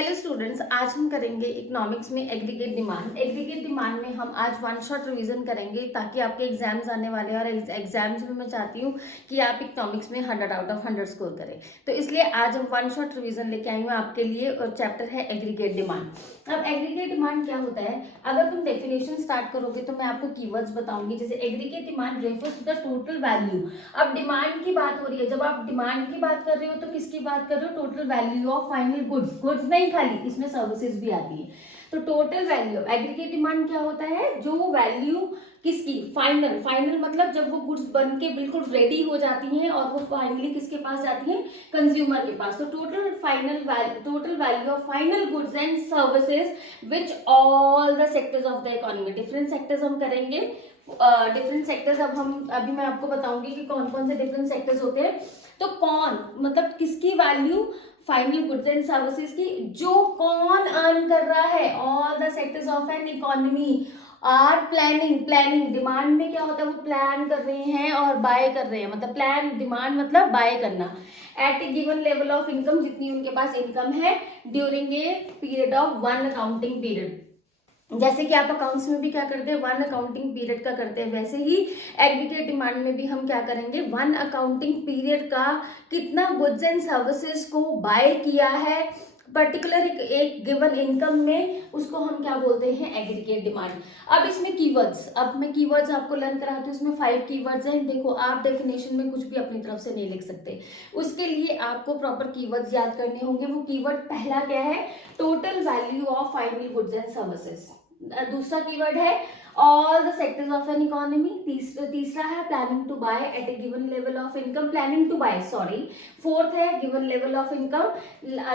Hello students, आज हम करेंगे इकोनॉमिक्स में एग्रीगेट डिमांड। एग्रीगेट डिमांड में हम आज वन शॉट रिवीजन करेंगे ताकि आपके एग्जाम्स आने वाले हैं और एग्जाम्स में मैं चाहती हूँ कि आप इकोनॉमिक्स में 100 आउट ऑफ 100 स्कोर करें। तो इसलिए आज हम वन शॉट रिवीजन लेके आई हूँ आपके लिए और चैप्टर है एग्रीगेट डिमांड। अब एग्रीगेट डिमांड क्या होता है, अगर तुम डेफिनेशन स्टार्ट करोगे तो मैं आपको कीवर्ड्स बताऊंगी। जैसे aggregate demand refers to the total value. अब डिमांड की बात हो रही है, जब आप डिमांड की बात कर रहे हो तो किसकी बात कर रहे हो? Total value of final goods नहीं खाली, इसमें सर्विसेज भी आती है। तो टोटल वैल्यू एग्रीगेट डिमांड क्या होता है? जो वैल्यू किसकी फाइनल मतलब जब वो गुड्स बन के बिल्कुल रेडी हो जाती हैं और वो फाइनली किसके पास जाती हैं? कंज्यूमर के पास। तो total value of final goods and services which all the sectors of the economy. Different sectors हम करेंगे, डिफरेंट सेक्टर्स अभी मैं आपको बताऊंगी कि कौन कौन से डिफरेंट सेक्टर्स होते हैं। तो कौन मतलब किसकी value? Final goods and services की। जो कौन अर्न कर रहा है? All the sectors of an economy are planning. Demand में क्या होता है? वो प्लान कर रहे हैं और बाय कर रहे हैं। मतलब प्लान डिमांड मतलब बाय करना at a given level of income, जितनी उनके पास इनकम है during a period of one accounting period. जैसे कि आप अकाउंट्स में भी क्या करते हैं? वन अकाउंटिंग पीरियड का करते हैं, वैसे ही एग्रीगेट डिमांड में भी हम क्या करेंगे? वन अकाउंटिंग पीरियड का कितना गुड्स एंड सर्विसेज को बाय किया है पर्टिकुलर एक गिवन इनकम में, उसको हम क्या बोलते हैं? Aggregate demand. अब इसमें कीवर्ड्स, अब मैं कीवर्ड्स आपको लर्न कराती हूँ। इसमें 5 कीवर्ड्स हैं। देखो, आप डेफिनेशन में कुछ भी अपनी तरफ से नहीं लिख सकते, उसके लिए आपको प्रॉपर कीवर्ड्स याद करने होंगे। वो कीवर्ड पहला क्या है? Total value of final goods and services. दूसरा कीवर्ड है all the sectors of an economy. तीसरा है planning to buy at a given level of income, fourth है given level of income.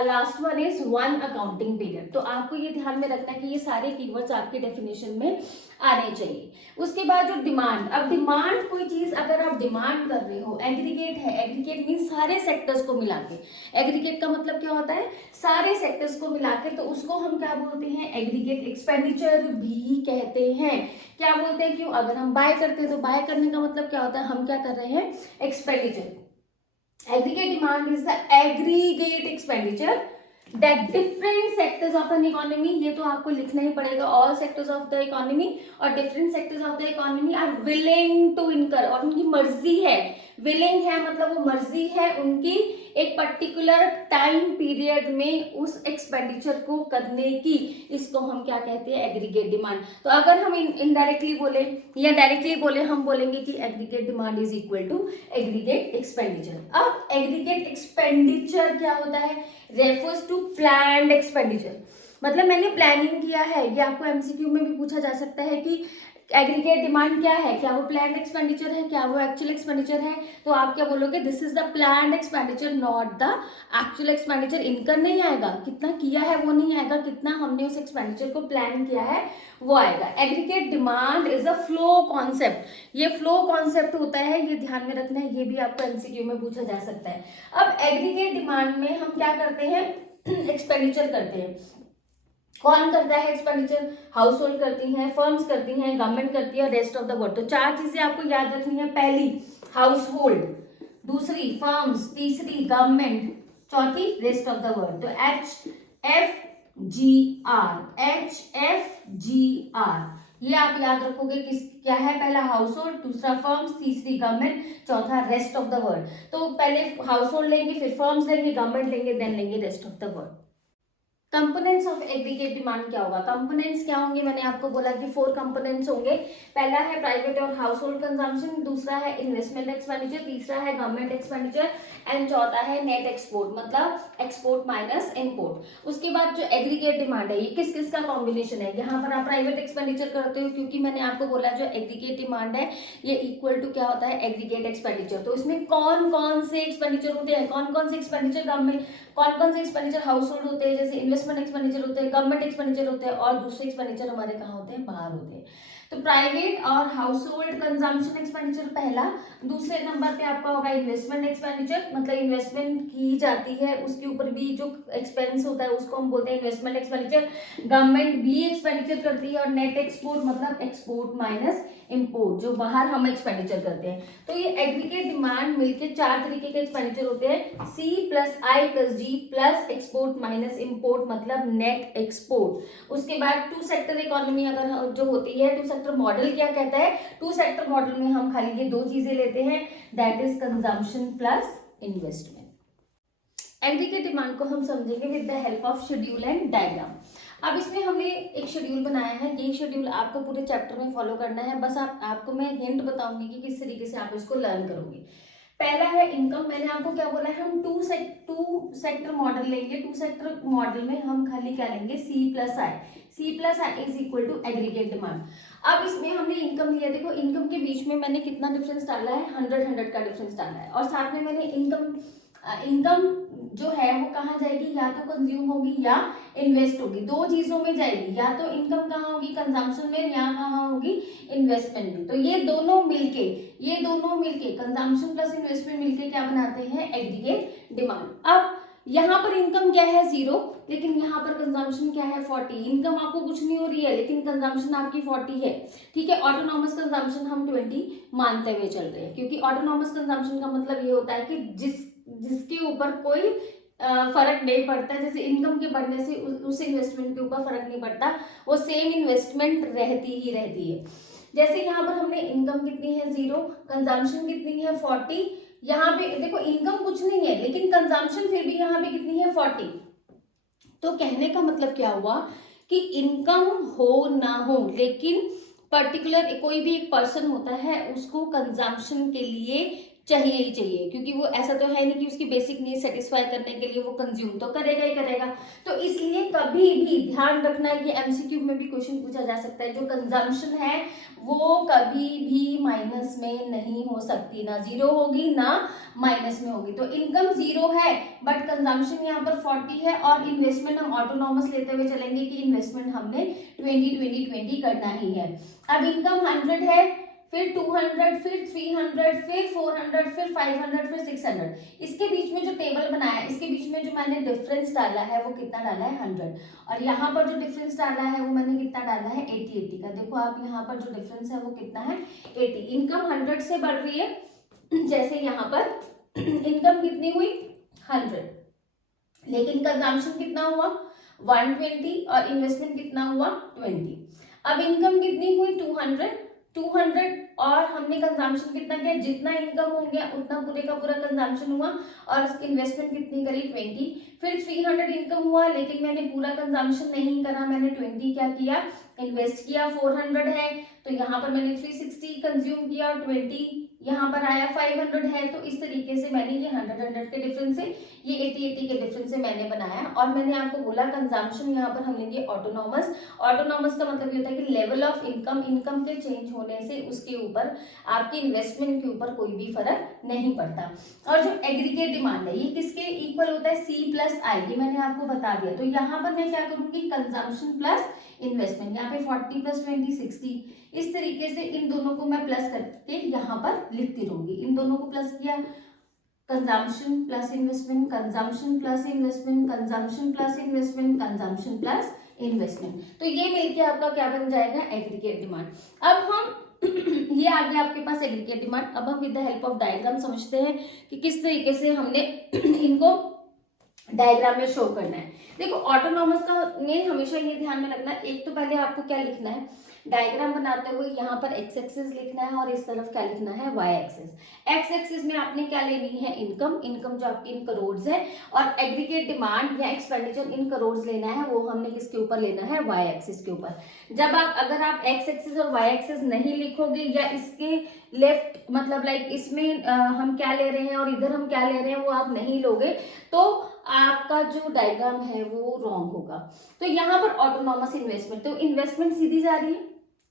Last one is one accounting period. तो आपको ये ध्यान में रखना है कि ये सारे कीवर्ड्स आपके डेफिनेशन में आने चाहिए। उसके बाद जो डिमांड, अब डिमांड कोई चीज अगर आप डिमांड कर रहे हो, एग्रीगेट है। एग्रीगेट मीन सारे सेक्टर्स को मिला के। एग्रीगेट का मतलब क्या होता है? सारे सेक्टर्स को मिला के। तो उसको हम क्या बोलते हैं? एग्रीगेट एक्सपेंडिचर भी कहते हैं। क्या बोलते हैं? क्यों? अगर हम बाय करते हैं तो बाय करने का मतलब क्या होता है? हम क्या कर रहे हैं? Expenditure. Aggregate demand is the aggregate expenditure that different sectors of an economy, ये तो आपको लिखना ही पड़ेगा। all sectors of the economy और different sectors of the economy are willing to incur, और उनकी मर्जी है। willing है मतलब वो मर्जी है उनकी एक पर्टिकुलर टाइम पीरियड में उस एक्सपेंडिचर को करने की। इसको हम क्या कहते हैं? Aggregate demand. तो अगर हम इनडायरेक्टली बोले या डायरेक्टली बोले, हम बोलेंगे कि aggregate demand is equal to aggregate expenditure. अब एग्रीगेट एक्सपेंडिचर क्या होता है? Refers to planned expenditure. मतलब मैंने प्लानिंग किया है। ये आपको एमसीक्यू में भी पूछा जा सकता है कि एग्रीगेट डिमांड क्या है? क्या वो प्लान्ड एक्सपेंडिचर है? क्या वो एक्चुअल एक्सपेंडिचर है? तो आप क्या बोलोगे? This is the planned expenditure not the actual expenditure. Income नहीं आएगा, कितना किया है वो नहीं आएगा, कितना हमने उस एक्सपेंडिचर को प्लान किया है वो आएगा। Aggregate demand is a flow concept. ये फ्लो कॉन्सेप्ट होता है, ये ध्यान में रखना है। ये भी आपको एमसीक्यू में पूछा जा सकता है। अब एग्रीगेट डिमांड में हम क्या करते हैं? एक्सपेंडिचर करते हैं। कौन करता है एक्सपेंडिचर? हाउस होल्ड करती हैं, फर्म्स करती हैं, गवर्नमेंट करती है, रेस्ट ऑफ द वर्ल्ड। तो 4 चीजें आपको याद रखनी है। पहली हाउस होल्ड, दूसरी फर्म्स, तीसरी गवर्नमेंट, चौथी रेस्ट ऑफ द वर्ल्ड। तो HFGR ये आप याद रखोगे। क्या है? पहला हाउस होल्ड, दूसरा फर्म्स, तीसरी गवर्नमेंट, चौथा रेस्ट ऑफ द वर्ल्ड। तो पहले हाउस होल्ड लेंगे, फिर फर्म्स लेंगे, गवर्नमेंट लेंगे, देन लेंगे rest of the world. Components of aggregate demand क्या होगा? कंपोनेंट्स क्या होंगे? मैंने आपको बोला कि 4 कंपोनेंट्स होंगे। पहला है प्राइवेट और हाउस होल्ड कंजम्पशन, दूसरा है इन्वेस्टमेंट एक्सपेंडिचर, तीसरा है गवर्नमेंट एक्सपेंडिचर एंड चौथा है नेट एक्सपोर्ट, मतलब एक्सपोर्ट माइनस इम्पोर्ट। उसके बाद जो एग्रीगेट डिमांड है, ये किस किस का कॉम्बिनेशन है? यहाँ पर आप प्राइवेट एक्सपेंडिचर करते हो, क्योंकि मैंने आपको बोला जो एग्रीगेट डिमांड है ये इक्वल टू क्या होता है? Aggregate expenditure. तो इसमें कौन कौन से एक्सपेंडिचर होते हैं? कौन कौन से एक्सपेंडिचर गवर्नमेंट, कौन कौन से एक्सपेंडिचर हाउस होल्ड होते हैं? जैसे इन्वेस्टमेंट एक्सपेंडिचर होते हैं, गवर्नमेंट एक्सपेंडिचर होते हैं, और दूसरे एक्सपेंडिचर हमारे कहाँ होते हैं? बाहर होते हैं। तो प्राइवेट और हाउस होल्ड कंजम्पशन एक्सपेंडिचर पहला, दूसरे नंबर पे आपका होगा इन्वेस्टमेंट एक्सपेंडिचर, मतलब इन्वेस्टमेंट की जाती है उसके ऊपर भी जो एक्सपेंस होता है उसको हम बोलते हैं इन्वेस्टमेंट एक्सपेंडिचर। गवर्नमेंट भी एक्सपेंडिचर करती है। और नेट एक्सपोर्ट मतलब एक्सपोर्ट माइनस इम्पोर्ट, जो बाहर हम एक्सपेंडिचर करते हैं। तो ये एग्रीगेट डिमांड मिलके 4 तरीके के एक्सपेंडिचर होते हैं, C plus I plus G plus export minus import मतलब नेट एक्सपोर्ट। उसके बाद 2 सेक्टर इकोनॉमी अगर जो होती है, 2 सेक्टर मॉडल क्या कहता है, 2 सेक्टर मॉडल में हम खाली ये 2 चीजें लेते हैं, that is consumption plus investment. Aggregate demand को हम समझेंगे with the help of schedule and diagram. अब इसमें हमने एक शेड्यूल बनाया है, ये शेड्यूल आपको पूरे चैप्टर में फॉलो करना है। बस आपको मैं हिंट बताऊंगी कि किस तरीके से आप इसको लर्न करोगे। पहला है इनकम। मैंने आपको क्या बोला है, हम 2 सेक्टर मॉडल लेंगे। 2 सेक्टर मॉडल में हम खाली क्या लेंगे, C plus I is equal to aggregate demand. अब इसमें हमने इनकम लिया, देखो इनकम के बीच में मैंने कितना डिफरेंस डाला है, 100 का डिफरेंस डाला है। और साथ में मैंने इनकम जो है वो कहाँ जाएगी, या तो कंज्यूम होगी या इन्वेस्ट होगी, 2 चीजों में जाएगी। या तो इनकम कहाँ होगी, कंजम्पशन में, या कहाँ होगी, इन्वेस्टमेंट में। तो ये दोनों मिलके कंजम्पशन प्लस इन्वेस्टमेंट मिलके क्या बनाते हैं, एग्रीगेट डिमांड। अब यहाँ पर इनकम क्या है 0, लेकिन यहाँ पर कंजम्पशन क्या है 40। इनकम आपको कुछ नहीं हो रही है लेकिन कंजम्पशन आपकी 40 है, ठीक है। ऑटोनॉमस कंजम्पशन हम 20 मानते हुए चल रहे हैं, क्योंकि ऑटोनॉमस कंजम्पशन का मतलब ये होता है कि जिसके ऊपर कोई फर्क नहीं पड़ता, जैसे इनकम के बढ़ने से उस इन्वेस्टमेंट के ऊपर फर्क नहीं पड़ता, वो सेम इन्वेस्टमेंट रहती है। जैसे यहाँ पर हमने इनकम कितनी है 0, कंजम्पशन कितनी है 40। यहाँ पे देखो इनकम कुछ नहीं है लेकिन कंजम्पशन फिर भी यहाँ पे कितनी है 40। तो कहने का मतलब क्या हुआ कि इनकम हो ना हो, लेकिन पर्टिकुलर कोई भी एक पर्सन होता है उसको कंजम्पशन के लिए चाहिए ही चाहिए, क्योंकि वो ऐसा तो है नहीं कि उसकी बेसिक नीड सेटिस्फाई करने के लिए वो कंज्यूम तो करेगा ही करेगा। तो इसलिए कभी भी ध्यान रखना है कि एमसीक्यू में भी क्वेश्चन पूछा जा सकता है, जो कंजम्पशन है वो कभी भी माइनस में नहीं हो सकती, ना 0 होगी ना माइनस में होगी। तो इनकम 0 है बट कंजम्पशन यहाँ पर 40 है। और इन्वेस्टमेंट हम ऑटोनॉमस लेते हुए चलेंगे कि इन्वेस्टमेंट हमने 20 करना ही है। अब इनकम 100 है, फिर 200, फिर 300, फिर 400, फिर 500, फिर 600। इसके बीच में जो टेबल बनाया है, इसके बीच में जो मैंने डिफरेंस डाला है वो कितना डाला है 100। और यहाँ पर जो डिफरेंस डाला है वो मैंने कितना डाला है 80 का। देखो आप यहाँ पर जो डिफरेंस है वो कितना है 80। इनकम 100 से बढ़ रही है, जैसे यहाँ पर इनकम कितनी हुई 100, लेकिन कंजम्पशन कितना हुआ 120 और इन्वेस्टमेंट कितना हुआ 20। अब इनकम कितनी हुई 200 और हमने कंजम्पशन कितना किया, जितना इनकम हो गया उतना पूरे का पूरा कंजम्पशन हुआ। और इन्वेस्टमेंट कितनी करी 20। फिर 300 इनकम हुआ लेकिन मैंने पूरा कंजम्पशन नहीं करा, मैंने 20 क्या किया इन्वेस्ट किया। 400 है तो यहाँ पर मैंने 360 कंज्यूम किया और 20 यहाँ पर आया। 500 है तो इस तरीके से मैंने ये 100 के डिफरेंस से, ये 80 के डिफरेंस से मैंने बनाया। और मैंने आपको बोला कंजम्पशन यहाँ पर हम लेंगे ऑटोनॉमस का मतलब ये होता है कि लेवल ऑफ इनकम के चेंज होने से उसके ऊपर आपके इन्वेस्टमेंट के ऊपर कोई भी फर्क नहीं पड़ता। और जो एग्रीगेट डिमांड है ये किसके इक्वल होता है, C प्लस आई, ये मैंने आपको बता दिया। तो यहाँ पर मैं क्या करूंगी कंजम्पशन प्लस इन्वेस्टमेंट, यहाँ पे 40 प्लस 20 60, इस तरीके से इन दोनों को मैं प्लस करके यहाँ पर लिखती रहूंगी। इन दोनों को प्लस किया, consumption plus investment, consumption plus investment, consumption plus investment, consumption plus investment. तो ये मिलके आपका क्या बन जाएगा एग्रीगेट डिमांड। अब हम ये आ गया आपके पास एग्रीगेट डिमांड। अब हम with the help of diagram समझते हैं कि किस तरीके से हमने इनको डायग्राम में शो करना है। देखो ऑटोनॉमस का में हमेशा ये ध्यान में रखना है, एक तो पहले आपको क्या लिखना है डायग्राम बनाते हुए, यहाँ पर एक्स एक्सिस लिखना है और इस तरफ क्या लिखना है वाई एक्सिस। एक्स एक्सिस में आपने क्या लेनी है इनकम जो आपकी इन करोड़ है, और एग्रीगेट डिमांड या एक्सपेंडिचर इन करोड़ लेना है, वो हमने किसके ऊपर लेना है वाई एक्सिस के ऊपर। जब अगर आप एक्स एक्सिस और वाई एक्सिस नहीं लिखोगे या इसके लेफ्ट मतलब लाइक इसमें हम क्या ले रहे हैं और इधर हम क्या ले रहे हैं वो आप नहीं लोगे तो आपका जो डायग्राम है वो रॉन्ग होगा। तो यहाँ पर ऑटोनॉमस इन्वेस्टमेंट, तो इन्वेस्टमेंट सीधी जा रही है,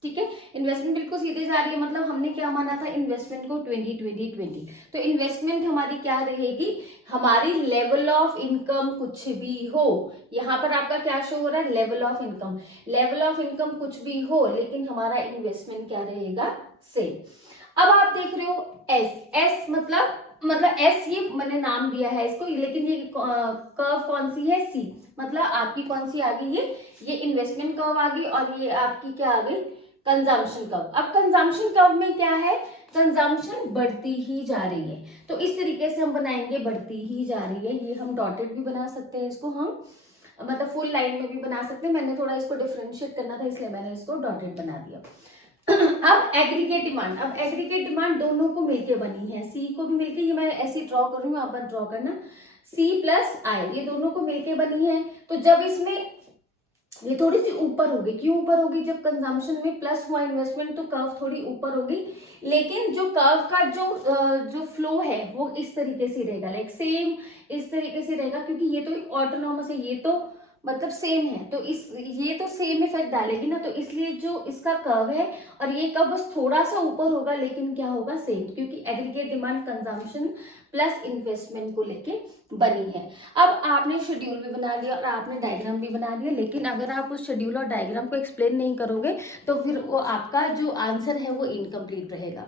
ठीक है। इन्वेस्टमेंट बिल्कुल सीधे जा रही है, मतलब हमने क्या माना था इन्वेस्टमेंट को 20-20-20। तो इन्वेस्टमेंट हमारी क्या रहेगी, हमारी लेवल ऑफ इनकम कुछ भी हो, यहाँ पर आपका क्या शो हो रहा है, level of income, level of income कुछ भी हो लेकिन हमारा इन्वेस्टमेंट क्या रहेगा, सेम। अब आप देख रहे हो एस, एस मतलब एस ये मैंने नाम दिया है इसको, लेकिन ये कर्व कौन सी है, सी, मतलब आपकी कौन सी आ गई, ये इन्वेस्टमेंट कर्व आ गई और ये आपकी क्या आ गई, कंजम्पशन कर्व। अब कंजम्पशन कर्व में क्या है, कंजम्पशन बढ़ती ही जा रही है, तो इस तरीके से हम बनाएंगे, बढ़ती ही जा रही है। ये हम डॉटेड भी बना सकते हैं, इसको हम मतलब फुल लाइन में भी बना सकते हैं, मैंने थोड़ा इसको डिफरेंशिएट करना था इसलिए मैंने इसको डॉटेड बना दिया। अब एग्रीगेट डिमांड, अब एग्रीगेट डिमांड दोनों को मिलके बनी है, सी को भी मिलके, ये मैं ऐसे ड्रॉ कर रही हूँ, आप ड्रॉ करना, सी प्लस आई, ये दोनों को मिलके बनी है। तो जब इसमें ये थोड़ी सी ऊपर होगी, क्यों ऊपर होगी, जब कंजम्पशन में प्लस हुआ इन्वेस्टमेंट तो कर्व थोड़ी ऊपर होगी, लेकिन जो कर्व का जो फ्लो है वो इस तरीके से रहेगा, लाइक सेम इस तरीके से रहेगा, क्योंकि ये तो ऑटोनॉमस है, ये तो मतलब सेम है, तो ये तो सेम इफेक्ट डालेगी ना, तो इसलिए जो इसका कर्व है और ये कर्व बस थोड़ा सा ऊपर होगा लेकिन क्या होगा, सेम, क्योंकि aggregate demand consumption plus investment को लेके बनी है। अब आपने शेड्यूल भी बना लिया और आपने डायग्राम भी बना लिया, लेकिन अगर आप उस शेड्यूल और डायग्राम को एक्सप्लेन नहीं करोगे तो फिर वो आपका जो आंसर है वो इनकम्प्लीट रहेगा।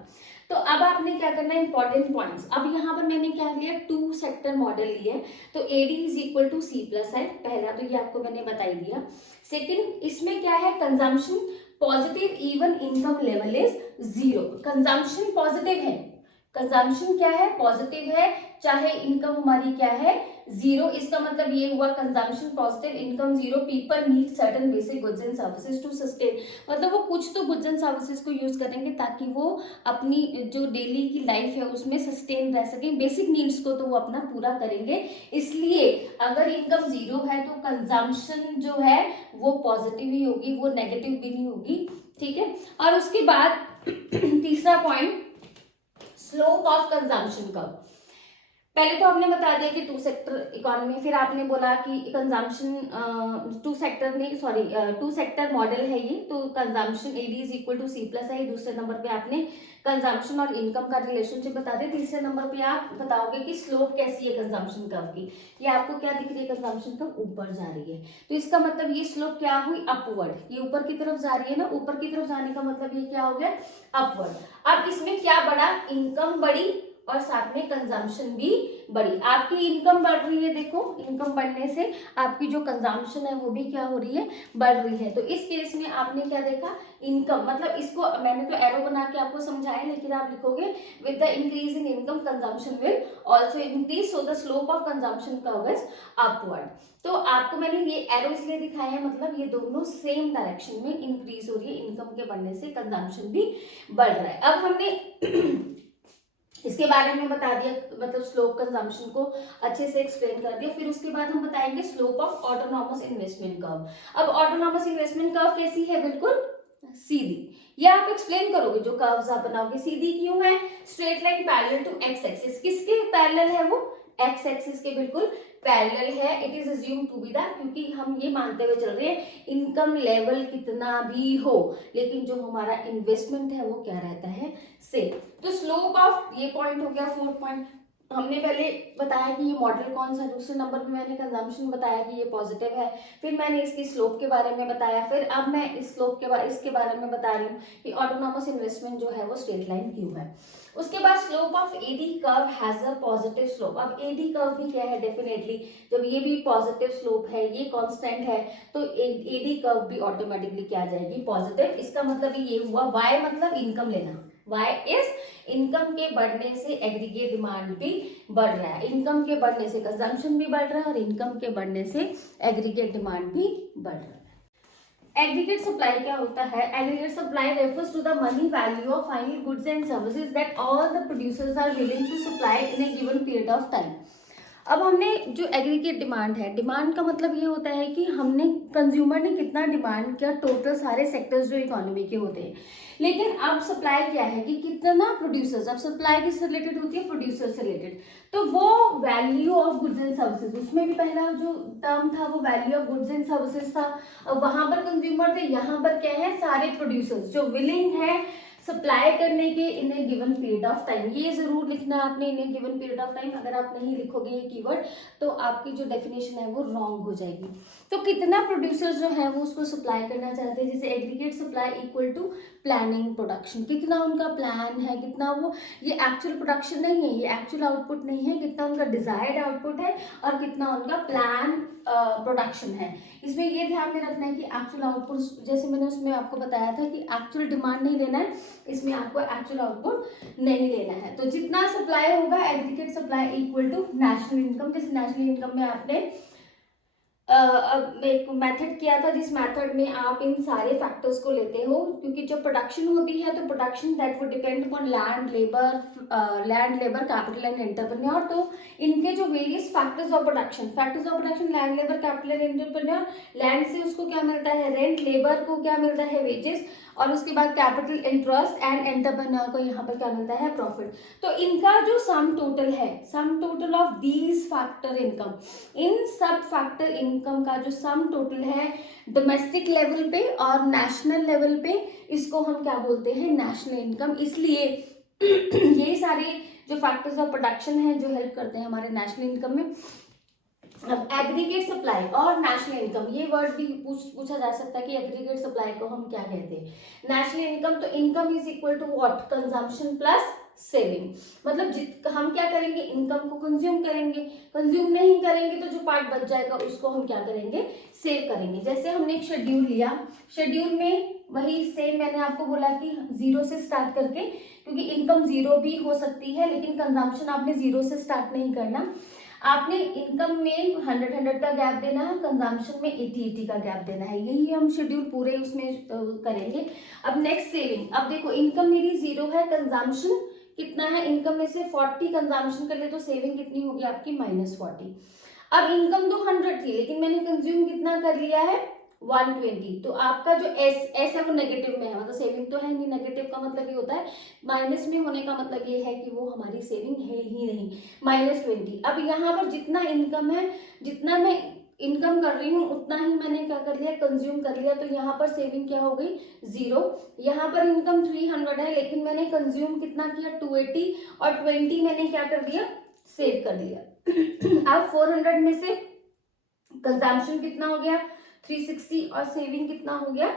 तो अब आपने क्या करना है, इंपॉर्टेंट पॉइंट्स। अब यहाँ पर मैंने क्या लिया, 2 सेक्टर मॉडल लिया, तो AD is equal to C plus है, पहला तो ये आपको मैंने बता ही दिया। सेकंड, इसमें क्या है, consumption positive even income level is 0, consumption positive है, कंजम्पशन क्या है, पॉजिटिव है, चाहे इनकम हमारी क्या है, 0, इसका मतलब ये हुआ consumption positive, income 0, people need certain basic goods and services to sustain, मतलब वो कुछ तो गुड्स एंड सर्विसेज को यूज करेंगे ताकि वो अपनी जो डेली की लाइफ है उसमें सस्टेन रह सके, बेसिक नीड्स को तो वो अपना पूरा करेंगे। इसलिए अगर इनकम 0 है तो कंजम्पशन जो है वो पॉजिटिव ही होगी, वो नेगेटिव भी नहीं होगी, ठीक है। और उसके बाद तीसरा point, slope of consumption curve. पहले तो हमने बता दिया कि 2 सेक्टर इकोनॉमी, फिर आपने बोला कि कंजम्पशन 2 सेक्टर नहीं, सॉरी 2 सेक्टर मॉडल है ये, तो consumption AD is equal to C plus है। दूसरे नंबर पे आपने कंजम्पशन और इनकम का रिलेशनशिप बता दिया। तीसरे नंबर पे आप बताओगे कि स्लोप कैसी है कंजम्पशन कर्व की, ये आपको क्या दिख रही है, कंजम्पशन कर्व ऊपर जा रही है, तो इसका मतलब ये स्लोप क्या हुई, अपवर्ड, ये ऊपर की तरफ जा रही है ना, ऊपर की तरफ जाने का मतलब ये क्या हो गया, अपवर्ड। अब इसमें क्या बढ़ा, इनकम बढ़ी और साथ में कंजम्पशन भी बढ़ी, आपकी इनकम बढ़ रही है, देखो इनकम बढ़ने से आपकी जो कंजम्पशन है वो भी क्या हो रही है, बढ़ रही है। तो इस केस में आपने क्या देखा, इनकम, मतलब इसको मैंने तो एरो बना के आपको समझाया, लेकिन आप लिखोगे with the increase in income consumption will also increase, so the slope of consumption curve is upward. तो आपको मैंने ये एरो इसलिए दिखाया है, मतलब ये दोनों सेम डायरेक्शन में इंक्रीज हो रही है, इनकम के बढ़ने से कंजम्पशन भी बढ़ रहा है। अब हमने इसके बारे में बता दिया, मतलब स्लोप कंजम्पशन को अच्छे से एक्सप्लेन कर दिया। फिर उसके बाद हम बताएंगे slope of autonomous investment curve. अब ऑटोनॉमस इन्वेस्टमेंट कर्व कैसी है, बिल्कुल सीधी, ये आप एक्सप्लेन करोगे, जो कर्व्स आप बनाओगे। सीधी क्यों है, straight line parallel to x axis, किसके पैरेलल है वो, एक्स एक्सिस के बिल्कुल पैरेलल है। It is assume to be that, क्योंकि हम ये मानते हुए चल रहे हैं इनकम लेवल कितना भी हो लेकिन जो हमारा इन्वेस्टमेंट है वो क्या रहता है, सेम। तो स्लोप ऑफ, ये पॉइंट हो गया, 4th पॉइंट। हमने पहले बताया कि ये मॉडल कौन सा, दूसरे नंबर पे मैंने कंजम्पशन बताया कि ये पॉजिटिव है, फिर मैंने इसकी स्लोप के बारे में बताया, फिर अब मैं इस स्लोप के इसके बारे में बता रही हूँ कि ऑटोनॉमस इन्वेस्टमेंट जो है वो स्ट्रेट लाइन क्यों है। उसके बाद slope of AD curve has a positive slope. अब AD कर्व भी क्या है, डेफिनेटली जब ये भी पॉजिटिव स्लोप है, ये कांस्टेंट है, तो AD कर्व भी ऑटोमेटिकली क्या आ जाएगी, पॉजिटिव। इसका मतलब ये हुआ, Y मतलब इनकम लेना, Y इज इनकम के बढ़ने से एग्रीगेट डिमांड भी बढ़ रहा है, इनकम के बढ़ने से कंजम्पशन भी बढ़ रहा है और इनकम के बढ़ने से एग्रीगेट डिमांड भी बढ़ रहा है। एग्रीगेट सप्लाई क्या होता है, aggregate supply refers to the money value of final goods and services that all the producers are willing to supply in a given period of time. अब हमने जो एग्रीगेट डिमांड है, डिमांड का मतलब ये होता है कि हमने कंज्यूमर ने कितना डिमांड किया टोटल सारे सेक्टर्स जो इकोनॉमी के होते हैं। लेकिन अब सप्लाई क्या है कि कितना प्रोड्यूसर्स, अब सप्लाई किससे रिलेटेड होती है, प्रोड्यूसर से रिलेटेड। तो वो value of goods and services, उसमें भी पहला जो टर्म था वो value of goods and services था। अब वहां पर कंज्यूमर थे, यहाँ पर क्या है, सारे प्रोड्यूसर्स जो विलिंग है सप्लाई करने के इन a given period of time. ये जरूर लिखना है आपने, इन a given period of time. अगर आप नहीं लिखोगे ये कीवर्ड तो आपकी जो डेफिनेशन है वो रॉन्ग हो जाएगी। तो कितना प्रोड्यूसर्स जो है वो उसको सप्लाई करना चाहते हैं, जैसे aggregate supply equal to planning production, कितना उनका प्लान है, कितना वो, ये एक्चुअल प्रोडक्शन नहीं है, ये एक्चुअल आउटपुट नहीं है, कितना उनका डिजायर्ड आउटपुट है और कितना उनका प्लान प्रोडक्शन है। इसमें ये ध्यान में रखना है कि एक्चुअल आउटपुट, जैसे मैंने उसमें आपको बताया था कि एक्चुअल डिमांड नहीं लेना है, इसमें आपको एक्चुअल आउटपुट नहीं लेना है। तो जितना सप्लाई होगा aggregate supply equal to national income. जैसे नेशनल इनकम में आपने एक मेथड किया था, जिस मेथड में आप इन सारे फैक्टर्स को लेते हो, क्योंकि जब प्रोडक्शन होती है तो production that would depend upon land labour capital and entrepreneur. तो इनके जो various factors of production land labour capital and entrepreneur, land से उसको क्या मिलता है, रेंट, लेबर को क्या मिलता है, वेजेस, और उसके बाद कैपिटल इंटरेस्ट एंड एंटरप्रेन्योर को यहाँ पर क्या मिलता है, प्रॉफिट। तो इनका जो सम टोटल है, sum total of these factor income, इन सब फैक्टर इनकम का जो सम टोटल है डोमेस्टिक लेवल पे और नेशनल लेवल पे, इसको हम क्या बोलते हैं, नेशनल इनकम। इसलिए ये सारे जो फैक्टर्स ऑफ प्रोडक्शन है जो हेल्प करते हैं हमारे नेशनल इनकम में। अब एग्रीगेट सप्लाई और नेशनल इनकम, ये वर्ड भी पूछा जा सकता है कि एग्रीगेट सप्लाई को हम क्या कहते हैं। नेशनल इनकम, तो income is equal to what, consumption plus saving. मतलब हम क्या करेंगे, इनकम को कंज्यूम करेंगे, कंज्यूम नहीं करेंगे तो जो पार्ट बच जाएगा उसको हम क्या करेंगे, सेव करेंगे। जैसे हमने एक शेड्यूल लिया, शेड्यूल में वही सेम मैंने आपको बोला कि जीरो से स्टार्ट करके, क्योंकि इनकम जीरो भी हो सकती है लेकिन कंजम्पशन आपने जीरो से स्टार्ट नहीं करना। आपने इनकम में 100 का गैप देना है, कंजम्पशन में 80 का गैप देना है। यही हम शेड्यूल पूरे उसमें करेंगे। अब नेक्स्ट सेविंग, अब देखो इनकम मेरी जीरो है, कंजम्पशन कितना है, इनकम में से 40 कंजम्पशन कर ले तो सेविंग कितनी होगी आपकी, -40। अब इनकम तो 100 थी लेकिन मैंने कंज्यूम कितना कर लिया है, 120। तो आपका जो एस है वो नेगेटिव में है, मतलब सेविंग तो है नहीं। नेगेटिव का मतलब ये होता है, माइनस में होने का मतलब ये है कि वो हमारी सेविंग है ही नहीं, -20। अब यहाँ पर जितना इनकम है, जितना मैं इनकम कर रही हूँ उतना ही मैंने क्या कर लिया, कंज्यूम कर लिया। तो यहाँ पर सेविंग क्या हो गई, जीरो। यहाँ पर इनकम 300 है लेकिन मैंने कंज्यूम कितना किया, 280, और 20 मैंने क्या कर दिया, सेव कर दिया। अब 400 में से कंजम्पशन कितना हो गया, 360, और सेविंग कितना हो गया,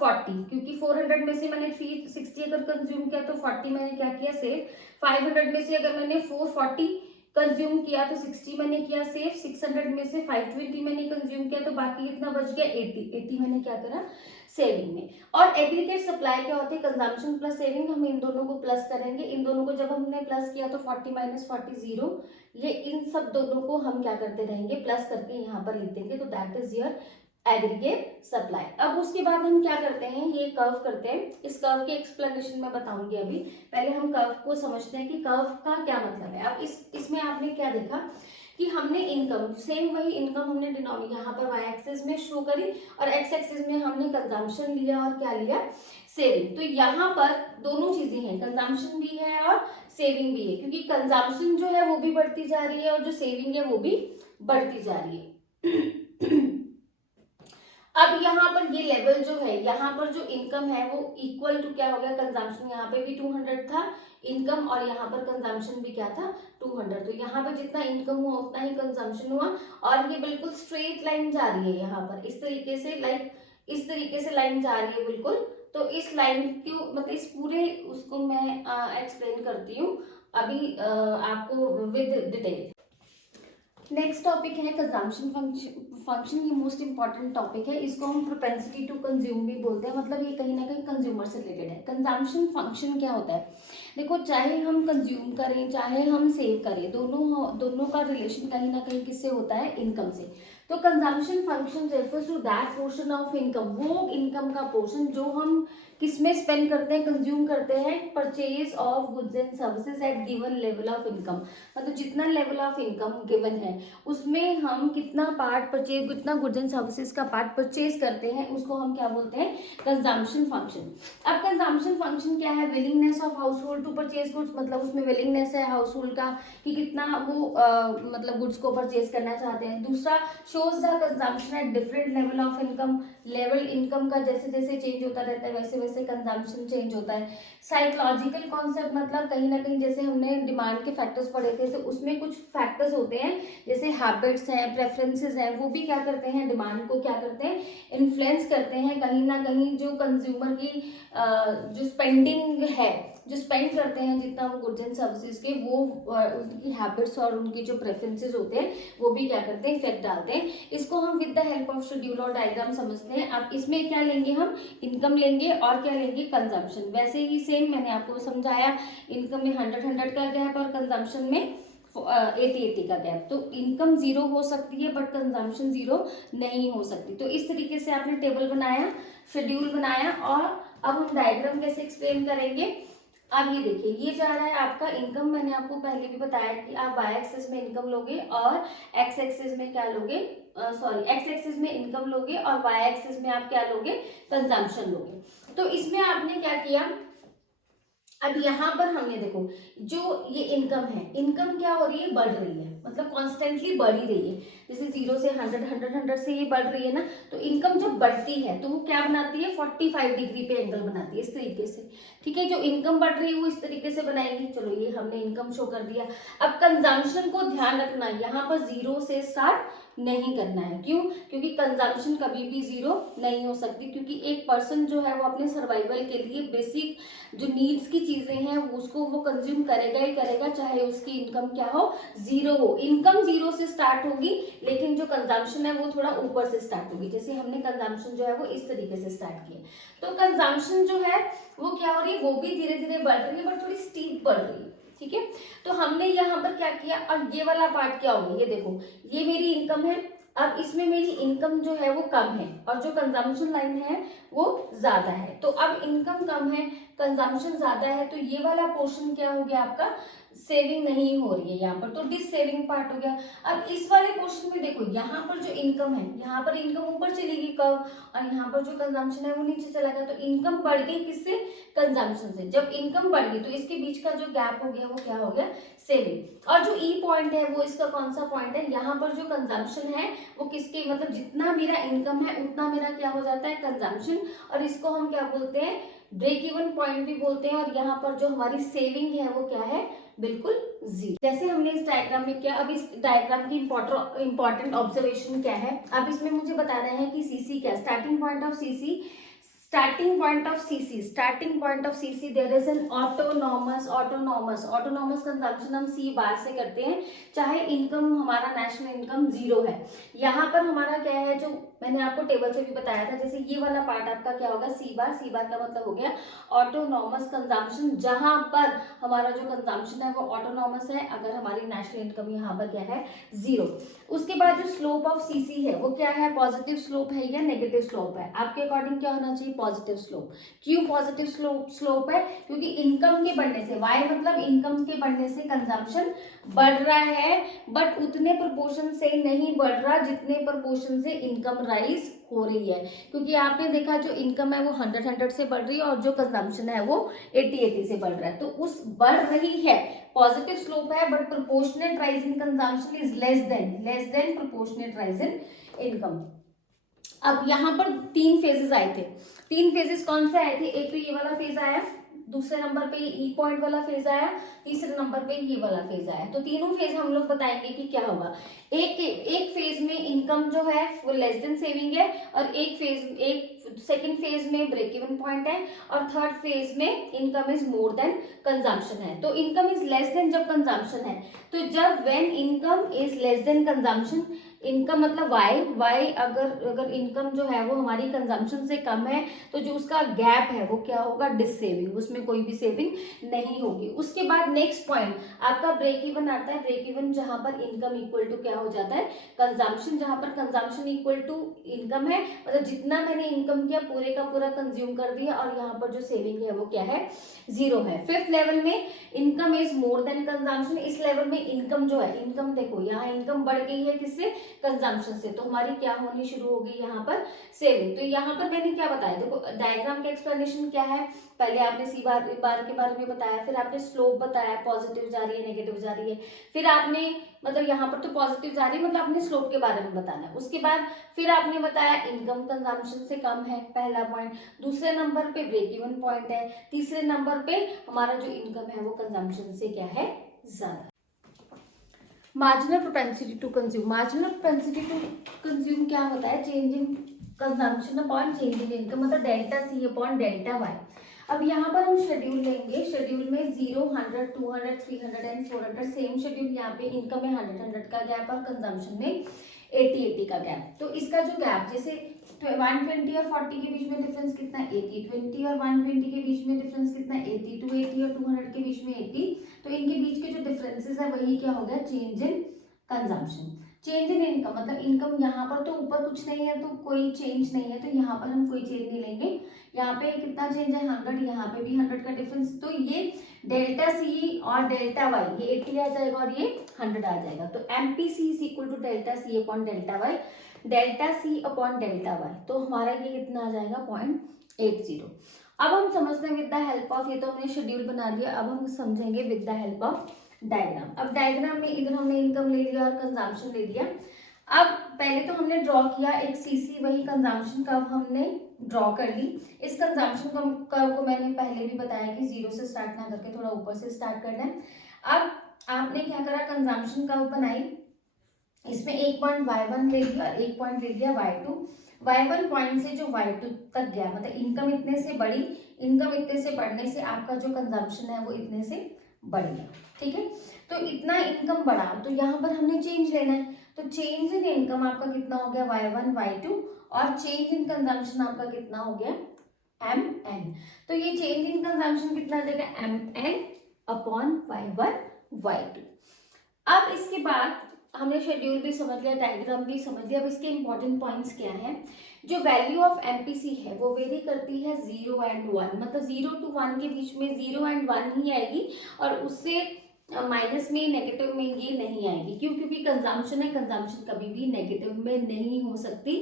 40। क्योंकि 400 में से मैंने 360 अगर कंज्यूम किया तो 40 मैंने क्या किया, सेव। 500 में से अगर मैंने 440 कंज्यूम किया तो 60 मैंने किया सेव। 600 में से 520 मैंने कंज्यूम किया तो बाकी कितना बच गया, 80 मैंने क्या करा, सेविंग में। और एग्रीगेट सप्लाई क्या होती है, कंजम्पशन प्लस सेविंग। हम इन दोनों को प्लस करेंगे, इन दोनों को जब हमने प्लस किया तो 40 - 40 0। ये इन सब दोनों को हम क्या करते रहेंगे, प्लस करके यहाँ पर लिख देंगे। तो that is your aggregate supply. अब उसके बाद हम क्या करते हैं, ये कर्व करते हैं। इस कर्व की एक्सप्लेनेशन मैं बताऊंगी अभी, पहले हम कर्व को समझते हैं कि कर्व का क्या मतलब है। अब इसमें आपने क्या देखा कि हमने इनकम, सेम वही इनकम हमने डिनोमिनेटर यहाँ पर वाई एक्सिस में शो करी और एक्स एक्सिस में हमने कंजम्पशन लिया और क्या लिया, सेविंग। तो यहाँ पर दोनों चीजें हैं, कंजम्पशन भी है और सेविंग भी है, क्योंकि कंजम्पशन जो है वो भी बढ़ती जा रही है और जो सेविंग है वो भी बढ़ती जा रही है। अब यहाँ पर ये लेवल जो है, यहाँ पर जो इनकम है वो इक्वल टू क्या हो गया, कंजम्पशन। यहाँ पे भी 200 था इनकम और यहाँ पर कंजम्पशन भी क्या था, 200। तो यहाँ पर जितना इनकम हुआ उतना ही कंजम्पशन हुआ और ये बिल्कुल स्ट्रेट लाइन जा रही है यहाँ पर, इस तरीके से, लाइक इस तरीके से लाइन जा रही है बिल्कुल। तो इस लाइन क्यों, मतलब इस पूरे उसको मैं एक्सप्लेन करती हूँ अभी आपको विद डिटेल। नेक्स्ट टॉपिक है कंजम्पशन फंक्शन। ये मोस्ट इंपॉर्टेंट टॉपिक है, इसको हम प्रोपेंसिटी टू कंज्यूम भी बोलते हैं। मतलब ये कहीं ना कहीं कंज्यूमर से रिलेटेड है। कंजम्पशन फंक्शन क्या होता है, देखो चाहे हम कंज्यूम करें चाहे हम सेव करें, दोनों का रिलेशन कहीं ना कहीं किससे होता है, इनकम से। तो consumption function refers to that portion of income, वो इनकम का पोर्शन जो हम किसमें स्पेंड करते हैं, कंज्यूम करते हैं, purchase of goods and services at given level of income, मतलब जितना लेवल ऑफ इनकम गिवन है उसमें हम कितना पार्ट परचेज, कितना गुड्स एंड सर्विसेज का पार्ट परचेज करते हैं, उसको हम क्या बोलते हैं, कंजम्पशन फंक्शन। अब कंजम्पशन फंक्शन क्या है, willingness of household to purchase goods, मतलब उसमें विलिंगनेस है हाउस होल्ड का कि कितना वो मतलब गुड्स को परचेज करना चाहते हैं। दूसरा, shows the consumption at different level of income, level income का जैसे जैसे चेंज होता रहता है वैसे वैसे कंजम्पशन चेंज होता है। साइकोलॉजिकल कॉन्सेप्ट, मतलब कहीं ना कहीं जैसे हमने डिमांड के फैक्टर्स पढ़े थे तो उसमें कुछ फैक्टर्स होते हैं जैसे हैबिट्स हैं, प्रेफरेंसेस हैं, वो भी क्या करते हैं, डिमांड को क्या करते हैं, इन्फ्लुएंस करते हैं। कहीं ना कहीं जो कंज्यूमर की जो स्पेंडिंग है, जो स्पेंड करते हैं जितना वो गुड्स एंड सर्विसेज के, वो उनकी हैबिट्स और उनकी जो प्रेफरेंसेस होते हैं वो भी क्या करते हैं, इफेक्ट डालते हैं। इसको हम with the help of schedule और डायग्राम समझते हैं। अब इसमें क्या लेंगे, हम इनकम लेंगे और क्या लेंगे, कंजम्पशन। वैसे ही सेम मैंने आपको समझाया, इनकम में 100 का गैप और कंजम्पशन में 80 का गैप। तो इनकम 0 हो सकती है बट कंजम्पशन 0 नहीं हो सकती। तो इस तरीके से आपने टेबल बनाया, शेड्यूल बनाया, और अब हम डायग्राम कैसे एक्सप्लेन करेंगे। अब ये देखिए, ये जा रहा है आपका इनकम। मैंने आपको पहले भी बताया कि आप वाई एक्सिस में इनकम लोगे और एक्स एक्सिस में क्या लोगे, एक्स एक्सिस में इनकम लोगे और वाई एक्सिस में आप क्या लोगे, कंजम्पशन लोगे। तो इसमें आपने क्या किया, अब यहाँ पर हमने देखो जो ये इनकम है, इनकम क्या हो रही है, बढ़ रही है, मतलब कॉन्स्टेंटली बढ़ ही रही है। जैसे 0 से 100 से ये बढ़ रही है ना, तो इनकम जब बढ़ती है तो वो क्या बनाती है, 45 डिग्री पे एंगल बनाती है, इस तरीके से। ठीक है, जो इनकम बढ़ रही है वो इस तरीके से बनाएंगे। चलो ये हमने इनकम शो कर दिया। अब कंजम्पशन को ध्यान रखना, यहाँ पर 0 से स्टार्ट नहीं करना है। क्यों, क्योंकि कंजम्पशन कभी भी 0 नहीं हो सकती, क्योंकि एक पर्सन जो है वो अपने सर्वाइवल के लिए बेसिक जो नीड्स की चीजें हैं उसको वो कंज्यूम करेगा ही करेगा, चाहे उसकी इनकम क्या हो, 0 हो। इनकम 0 से स्टार्ट होगी लेकिन जो कंजम्पशन है वो थोड़ा ऊपर से स्टार्ट होगी। जैसे हमने कंजम्पशन जो है वो इस तरीके से स्टार्ट किया, तो कंजम्पशन जो है वो क्या हो रही है, वो भी धीरे धीरे बढ़ रही है बट थोड़ी स्टीप बढ़ रही है। ठीक है, तो हमने यहाँ पर क्या किया, अब ये वाला पार्ट क्या होगा, ये देखो ये मेरी इनकम है। अब इसमें मेरी इनकम जो है वो कम है और जो कंजम्पशन लाइन है वो ज्यादा है। तो अब इनकम कम है, कंजम्पशन ज्यादा है, तो ये वाला पोर्शन क्या हो गया आपका, सेविंग नहीं हो रही है यहाँ पर, तो डिस सेविंग पार्ट हो गया। अब इस वाले पोर्शन में देखो, यहाँ पर जो इनकम है, यहाँ पर इनकम ऊपर चलेगी कर्व, और यहाँ पर जो कंजम्पशन है वो नीचे चला गया। तो इनकम बढ़ गई किससे, कंजम्पशन से। जब इनकम बढ़ गई तो इसके बीच का जो गैप हो गया वो क्या हो गया, सेविंग। और जो ई पॉइंट है वो इसका कौन सा पॉइंट है, यहाँ पर जो कंजम्पशन है वो किसके, मतलब जितना मेरा इनकम है उतना मेरा क्या हो जाता है, कंजम्पशन, और इसको हम क्या बोलते हैं, ब्रेक इवन पॉइंट भी बोलते हैं। और यहाँ पर जो हमारी सेविंग है वो क्या है, बिल्कुल 0। जैसे हमने इस डायग्राम में किया। अब इस डायग्राम की इंपॉर्टेंट ऑब्जर्वेशन क्या है, अब इसमें मुझे बताना है कि सीसी क्या, starting point of CC, starting point of CC there is an autonomous consumption हम सी बार से करते हैं, चाहे इनकम हमारा नेशनल इनकम 0 है। यहाँ पर हमारा क्या है, जो मैंने आपको टेबल से भी बताया था, जैसे ये वाला पार्ट आपका क्या होगा, सी बार का मतलब हो गया ऑटोनॉमस कंजम्पशन, जहां पर हमारा जो कंजम्पशन है वो ऑटोनॉमस है, अगर हमारी नेशनल इनकम यहाँ पर क्या है, 0। उसके बाद जो स्लोप ऑफ सीसी है वो क्या है, पॉजिटिव स्लोप है या नेगेटिव स्लोप है, आपके अकॉर्डिंग क्या होना चाहिए, पॉजिटिव स्लोप। क्यों पॉजिटिव स्लोप है, क्योंकि इनकम के बढ़ने से, वाई मतलब इनकम के बढ़ने से कंजम्पशन बढ़ रहा है, बट उतने प्रोपोर्शन से नहीं बढ़ रहा जितने प्रोपोर्शन से इनकम राइज हो रही है। क्योंकि आपने देखा जो इनकम है वो 100 से बढ़ रही है और जो कंजम्पशन है वो 80 से बढ़ रहा है, तो उस बढ़ रही है, पॉजिटिव स्लोप है, but proportionate rise in consumption is less than proportionate rise in income. अब यहाँ पर 3 फेजेस आए थे। 3 फेजेस कौन से आए थे, एक तो ये वाला फेज आया, दूसरे नंबर पे ई पॉइंट वाला फेज आया, तीसरे नंबर पे ये वाला फेज आया। तो तीनों फेज हम लोग बताएंगे कि क्या होगा। एक फेज में इनकम जो है वो लेस देन सेविंग है, और एक सेकंड फेज में ब्रेक इवन पॉइंट है, और थर्ड फेज में income is more than consumption है। तो इनकम इज लेस देन जब कंजम्पशन है, तो जब when income is less than consumption, income मतलब वाई अगर इनकम जो है वो हमारी कंजम्पशन से कम है तो जो उसका गैप है वो क्या होगा, डिससेविंग, उसमें कोई भी सेविंग नहीं होगी। उसके बाद नेक्स्ट पॉइंट आपका ब्रेक इवन आता है। ब्रेक इवन जहां पर इनकम इक्वल टू क्या हो जाता है, कंजम्पशन, जहां पर कंजम्पशन इक्वल टू इनकम है, मतलब जितना मैंने इनकम किया पूरे का पूरा कंज्यूम कर दिया, और यहाँ पर जो सेविंग है वो क्या है, जीरो है। फिफ्थ लेवल में income is more than consumption. इस लेवल में इनकम जो है, इनकम देखो यहाँ इनकम बढ़ गई है किससे, कंजम्पशन से, तो हमारी क्या होनी शुरू हो गई यहाँ पर, सेविंग। तो यहाँ पर मैंने क्या बताया, देखो डायग्राम का एक्सप्लेनेशन क्या है, पहले आपने सी बार के बारे में बताया, फिर आपने स्लोप बताया, पॉजिटिव जा रही है नेगेटिव जा रही है, फिर आपने मतलब यहाँ पर तो पॉजिटिव जा रही है, मतलब आपने स्लोप के बारे में बताना है। उसके बाद फिर आपने बताया इनकम कंजम्पशन से कम है, पहला पॉइंट। दूसरे नंबर पे ब्रेक इवन पॉइंट है। तीसरे नंबर पे हमारा जो इनकम है वो कंजम्पशन से क्या है, ज्यादा। Marginal propensity to consume, marginal propensity to consume क्या होता है, change in consumption upon change in income, मतलब delta C upon delta Y. अब यहाँ पर हम शेड्यूल लेंगे, शेड्यूल में 0, 100, 200, 300 एंड 400, सेम शेड्यूल यहाँ पे इनकम में 100 का गैप और कंजम्पशन में 80 का गैप। तो इसका जो गैप, जैसे 120 और 40 के बीच में डिफरेंस कितना, 80, 20 और 120 के बीच में डिफरेंस कितना, 80, 280 और 200 के बीच में 80, तो इनके बीच के जो डिफरेंसेस है वही क्या हो गया, change in consumption. Change in income मतलब इनकम यहाँ पर तो ऊपर कुछ नहीं है तो कोई चेंज नहीं है, तो यहाँ पर हम कोई चेंज नहीं लेंगे। यहाँ पे कितना चेंज है, 100, यहाँ पे भी 100 का डिफरेंस, तो ये डेल्टा सी और डेल्टा वाई, ये 80 आ जाएगा और ये 100 आ जाएगा। तो MPC is equal to delta C upon delta Y, delta C upon delta Y, तो हमारा ये कितना आ जाएगा, 0.80। अब हम समझते हैं विद द हेल्प ऑफ, ये तो हमने शेड्यूल बना लिया, अब हम समझेंगे with the help of diagram. अब डायग्राम में इधर हमने इनकम ले लिया और कंजम्पशन ले लिया। अब पहले तो हमने ड्रॉ किया एक सीसी, वही कंजम्पशन कर्व हमने ड्रॉ कर ली। इस कंजम्पशन कर्व को मैंने पहले भी बताया कि 0 से स्टार्ट ना करके थोड़ा ऊपर से स्टार्ट करना है। अब आपने क्या करा, कंजम्पशन कर्व बनाई, इसमें एक पॉइंट y1 ले लिया और एक पॉइंट ले लिया y2। y1 पॉइंट से जो y2 तक गया, मतलब इनकम इतने से बढ़ी, इनकम इतने से बढ़ने से आपका जो कंजम्पशन है वो इतने से बढ़ गया, ठीक है। तो इतना इनकम बढ़ा, तो यहाँ पर हमने चेंज लेना है, तो चेंज इन इनकम आपका कितना हो गया, y1 y2, और चेंज इन कंजम्पशन आपका कितना हो गया, mn। तो ये चेंज इन कंजम्पशन कितना आ जाएगा, mn अपॉन y1 y2। अब इसके बाद हमने शेड्यूल भी समझ लिया, डायग्राम भी समझ लिया। अब इसके इंपॉर्टेंट पॉइंट्स क्या है, जो वैल्यू ऑफ एमपीसी है वो वेरी करती है 0 एंड 1, मतलब 0 to 1 के बीच में 0 एंड 1 ही आएगी, और उससे माइनस में नेगेटिव में ये नहीं आएगी। क्यों, क्योंकि कंजम्पशन है, कंजम्पशन कभी भी नेगेटिव में नहीं हो सकती।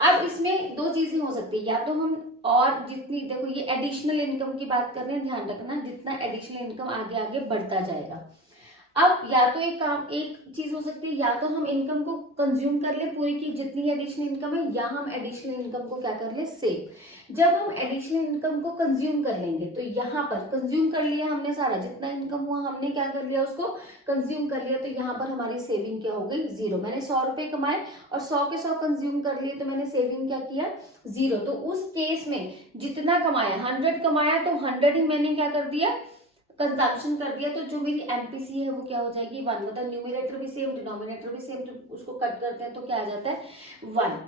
अब इसमें दो चीजें हो सकती है, या तो हम और जितनी, देखो ये एडिशनल इनकम की बात कर रहे हैं, ध्यान रखना जितना एडिशनल इनकम आगे आगे बढ़ता जाएगा। अब या तो एक चीज हो सकती है, या तो हम इनकम को कंज्यूम कर ले पूरी की जितनी एडिशनल इनकम है, या हम एडिशनल इनकम को क्या कर ले, सेव। जब हम एडिशनल इनकम को कंज्यूम कर लेंगे तो यहाँ पर कंज्यूम कर लिया हमने सारा, जितना इनकम हुआ हमने क्या कर लिया, उसको कंज्यूम कर लिया, तो यहाँ पर हमारी सेविंग क्या हो गई, 0। मैंने 100 रुपए कमाए और 100 के 100 कंज्यूम कर लिए, तो मैंने सेविंग क्या किया, 0। तो उस केस में जितना कमाया, 100 कमाया तो 100 ही मैंने क्या कर दिया, कंजम्पशन कर दिया, तो जो मेरी एमपीसी है वो क्या हो जाएगी, 1। मतलब न्यूमरेटर भी सेम डिनोमिनेटर भी सेम, जो उसको कट करते हैं तो क्या आ जाता है, 1।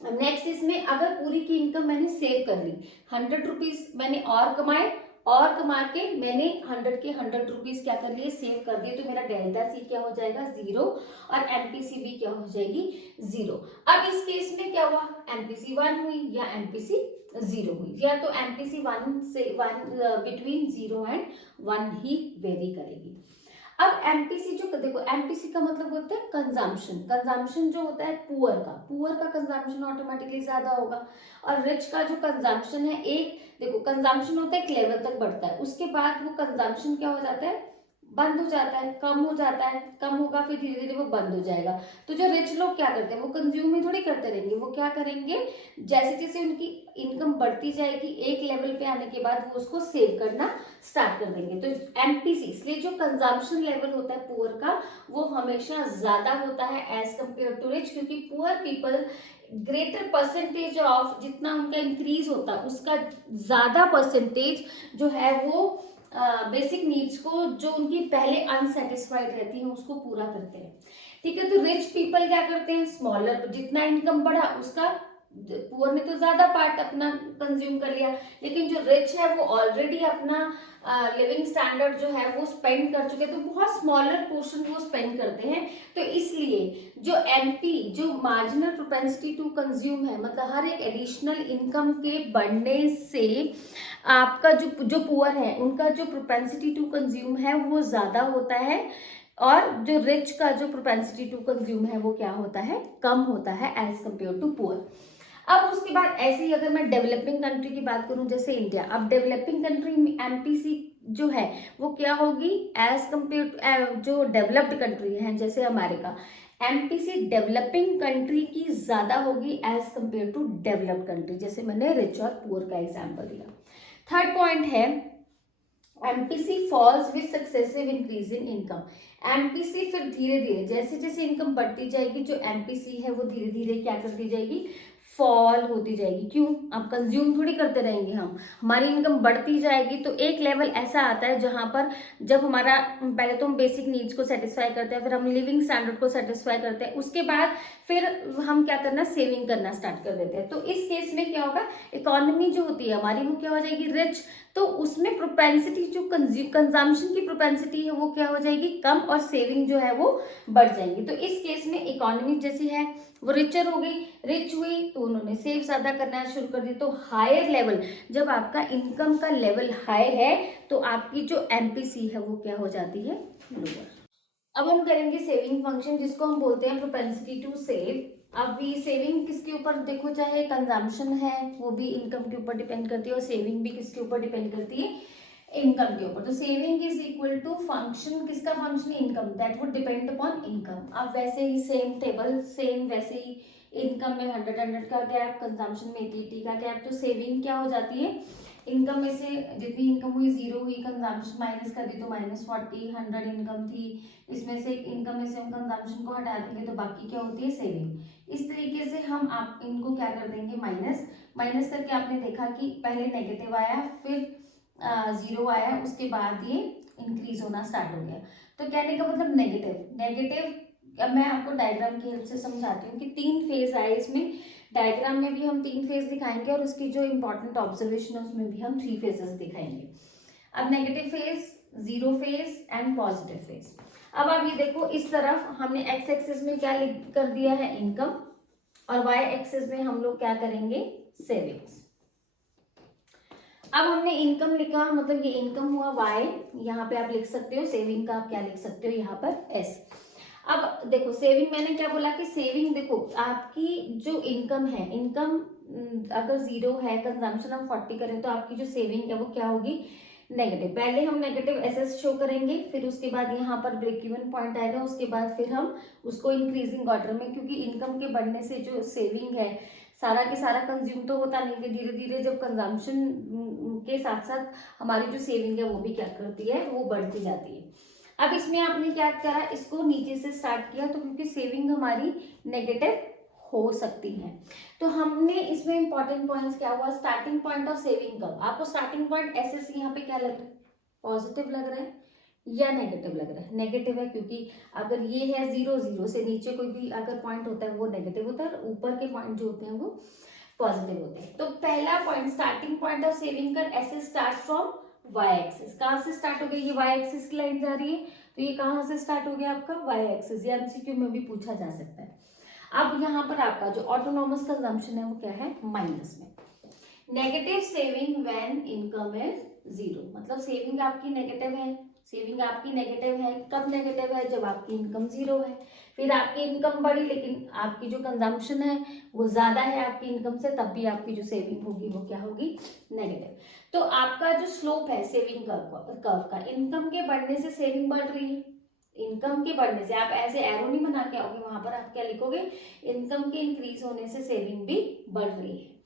नेक्स्ट इसमें अगर पूरी की इनकम मैंने सेव कर ली, 100 रुपीज मैंने और कमाए, और कमा के मैंने 100 के 100 रुपीज क्या कर लिए, सेव कर दिए, तो मेरा डेल्टा सी क्या हो जाएगा, 0, और एमपीसी भी क्या हो जाएगी, 0। अब इस केस में क्या हुआ, एमपीसी 1 हुई या एमपीसी 0 हुई, या तो एमपीसी 1 से 1 बिटवीन 0 एंड 1 ही वेरी करेगी। अब एमपीसी जो देखो, एमपीसी का मतलब होता है कंजम्पशन। कंजम्पशन जो होता है पुअर का कंजम्पशन ऑटोमेटिकली ज्यादा होगा, और रिच का जो कंजम्पशन है, एक देखो कंजम्पशन होता है एक लेवल तक बढ़ता है, उसके बाद वो कंजम्पशन क्या हो जाता है, बंद हो जाता है, कम हो जाता है, कम होगा फिर धीरे धीरे वो बंद हो जाएगा। तो जो रिच लोग क्या करते हैं, वो कंज्यूम ही थोड़ी करते रहेंगे, वो क्या करेंगे, जैसे जैसे उनकी इनकम बढ़ती जाएगी एक लेवल पे आने के बाद वो उसको सेव करना स्टार्ट कर देंगे। तो एमपीसी, इसलिए जो कंजम्पशन लेवल होता है पुअर का, वो हमेशा ज्यादा होता है एज कम्पेयर टू रिच, क्योंकि poor people greater percentage of, जितना उनका इंक्रीज होता है उसका ज्यादा परसेंटेज जो है वो बेसिक नीड्स को, जो उनकी पहले अनसेटिस्फाइड रहती है, उसको पूरा करते हैं। ठीक है। तो रिच पीपल क्या करते हैं, स्मॉलर, जितना इनकम बढ़ा उसका पुअर ने तो ज्यादा पार्ट अपना कंज्यूम कर लिया, लेकिन जो रिच है वो ऑलरेडी अपना लिविंग स्टैंडर्ड जो है वो स्पेंड कर चुके हैं, तो बहुत स्मॉलर पोर्शन वो स्पेंड करते हैं। तो इसलिए जो एमपी, जो मार्जिनल प्रोपेंसिटी टू कंज्यूम है, मतलब हर एक एडिशनल इनकम के बढ़ने से आपका जो जो पुअर है उनका जो प्रोपेंसिटी टू कंज्यूम है वो ज्यादा होता है, और जो रिच का जो प्रोपेंसिटी टू कंज्यूम है वो क्या होता है, कम होता है एज कम्पेयर टू पुअर। अब उसके बाद ऐसे ही अगर मैं डेवलपिंग कंट्री की बात करूं जैसे इंडिया, अब डेवलपिंग कंट्री में एमपीसी जो है वो क्या होगी एज कम्पेयर टू जो डेवलप्ड कंट्री है जैसे अमेरिका, एमपीसी डेवलपिंग कंट्री की ज्यादा होगी as compare to developed country, जैसे मैंने रिच और पुअर का एग्जाम्पल दिया। थर्ड पॉइंट है MPC falls with successive increase in income. MPC फिर धीरे धीरे जैसे जैसे इनकम बढ़ती जाएगी, जो एमपीसी है वो धीरे धीरे क्या करती जाएगी, फॉल होती जाएगी। क्यों, अब कंज्यूम थोड़ी करते रहेंगे हम, हमारी इनकम बढ़ती जाएगी, तो एक लेवल ऐसा आता है जहां पर जब हमारा पहले तो हम बेसिक नीड्स को सेटिस्फाई करते हैं, फिर हम लिविंग स्टैंडर्ड को सेटिस्फाई करते हैं, उसके बाद फिर हम क्या करना, सेविंग करना स्टार्ट कर देते हैं। तो इस केस में क्या होगा, इकोनॉमी जो होती है हमारी वो क्या हो जाएगी, रिच, तो उसमें प्रोपेंसिटी जो कंजम्पशन की प्रोपेंसिटी है वो क्या हो जाएगी, कम, और सेविंग जो है वो बढ़ जाएगी। तो इस केस में इकोनॉमी जैसी है वो रिचर हो गई, रिच हुई तो उन्होंने सेव ज्यादा करना शुरू कर दिया। तो हायर लेवल, जब आपका इनकम का लेवल हाई है तो आपकी जो एमपीसी है वो क्या हो जाती है, लोअर। अब हम करेंगे सेविंग फंक्शन, जिसको हम बोलते हैं प्रोपेंसिटी टू सेव। अब ये सेविंग किसके ऊपर देखो, चाहे कंजम्पशन है वो भी इनकम के ऊपर डिपेंड करती है, और सेविंग भी किसके ऊपर डिपेंड करती है, इनकम के ऊपर। तो saving is equal to function, किसका function, income, that would depend upon income. अब वैसे ही सेम टेबल, सेम वैसे ही इनकम में 100 का गैप, कंजम्पशन में 80 का गैप, तो सेविंग क्या हो जाती है, इनकम में से जितनी इनकम हुई 0 हुई, कंजम्पशन माइनस कर दी तो -40, 100 इनकम थी, इसमें से इनकम में से हम कंजम्पशन को हटा देंगे तो बाकी क्या होती है, सेविंग। इस तरीके से हम आप इनको क्या कर देंगे, माइनस, माइनस करके आपने देखा कि पहले नेगेटिव आया, फिर 0 आया, उसके बाद ये इंक्रीज होना स्टार्ट हो गया। तो कहने का मतलब नेगेटिव, नेगेटिव, अब मैं आपको डायग्राम की हेल्प से समझाती हूँ कि 3 फेज आए इसमें, डायग्राम में भी हम 3 फेज दिखाएंगे और उसकी जो इंपॉर्टेंट ऑब्जर्वेशन है उसमें भी हम 3 फेजेस दिखाएंगे। अब negative phase, 0 phase and positive phase. अब आप ये देखो, इस तरफ हमने एक्स एक्सिस में क्या लिख कर दिया है, इनकम, और वाई एक्सिस में हम लोग क्या करेंगे, सेविंग्स। अब हमने इनकम लिखा, मतलब ये इनकम हुआ वाई, यहाँ पे आप लिख सकते हो, सेविंग का आप क्या लिख सकते हो यहाँ पर, एस। अब देखो सेविंग, मैंने क्या बोला कि सेविंग, देखो आपकी जो इनकम है, इनकम अगर 0 है, कंजम्पशन हम 40 करें, तो आपकी जो सेविंग है वो क्या होगी, नेगेटिव। पहले हम नेगेटिव एसेस शो करेंगे, फिर उसके बाद यहाँ पर ब्रेक इवन पॉइंट आएगा, उसके बाद फिर हम उसको इंक्रीजिंग ऑर्डर में, क्योंकि इनकम के बढ़ने से जो सेविंग है सारा के सारा कंज्यूम तो होता नहीं, फिर धीरे धीरे जब कंजम्पशन के साथ साथ हमारी जो सेविंग है वो भी क्या करती है, वो बढ़ती जाती है। अब इसमें आपने क्या करा, इसको नीचे से स्टार्ट किया, तो क्योंकि सेविंग हमारी नेगेटिव हो सकती है, तो हमने इसमें इंपॉर्टेंट पॉइंट्स क्या हुआ, स्टार्टिंग पॉइंट ऑफ सेविंग कब, आपको स्टार्टिंग पॉइंट एसएस यहाँ पे क्या लग रहा है, पॉजिटिव लग रहा है या नेगेटिव लग रहा है, नेगेटिव है, क्योंकि अगर ये है 0, 0 से नीचे कोई भी अगर पॉइंट होता है वो नेगेटिव होता है, और ऊपर के पॉइंट जो होते हैं वो पॉजिटिव होते हैं। तो पहला point, starting point of saving कर SS start from Y axis. कहाँ से स्टार्ट हो गई, ये वाई एक्सिस की लाइन जा रही है, तो ये कहाँ से स्टार्ट हो गया आपका, वाई एक्सिस। ये एमसीक्यू में भी पूछा जा सकता है। अब यहाँ पर आपका जो ऑटोनॉमस कंजम्पशन है वो क्या है, माइनस में। Negative saving when income is 0, मतलब सेविंग आपकी नेगेटिव है, सेविंग आपकी नेगेटिव है, कब नेगेटिव है, जब आपकी इनकम 0 है। फिर आपकी इनकम बढ़ी लेकिन आपकी जो कंजम्पशन है वो ज्यादा है आपकी इनकम से, तब भी आपकी जो सेविंग होगी वो क्या होगी, नेगेटिव। तो आपका जो स्लोप है सेविंग कर्व का, इनकम के बढ़ने से सेविंग बढ़ रही है, इनकम के बढ़ने से, आप ऐसे एरो नहीं बना के आओगे, वहां पर आप क्या लिखोगे, इनकम के इंक्रीज होने से सेविंग भी बढ़ रही है।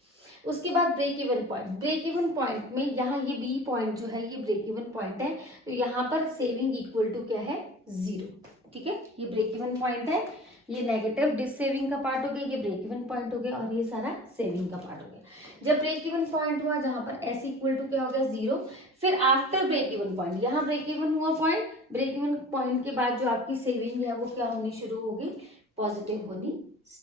उसके बाद break even point, break even point में यहाँ ये बी पॉइंट जो है ये ब्रेक इवन पॉइंट है, तो यहाँ पर सेविंग इक्वल टू क्या है, 0, ठीक है। ये ब्रेक इवन पॉइंट है, ये नेगेटिव डिस सेविंग का पार्ट हो गया, ये ब्रेक इवन पॉइंट हो गया, और ये सारा सेविंग का पार्ट हो गया। जब ब्रेक इवन पॉइंट हुआ जहां पर एस इक्वल टू क्या हो गया, 0, फिर आफ्टर ब्रेक इवन पॉइंट, यहाँ ब्रेक इवन हुआ पॉइंट ब्रेक इवन पॉइंट के बाद जो आपकी सेविंग है वो क्या होनी शुरू होगी, पॉजिटिव होनी।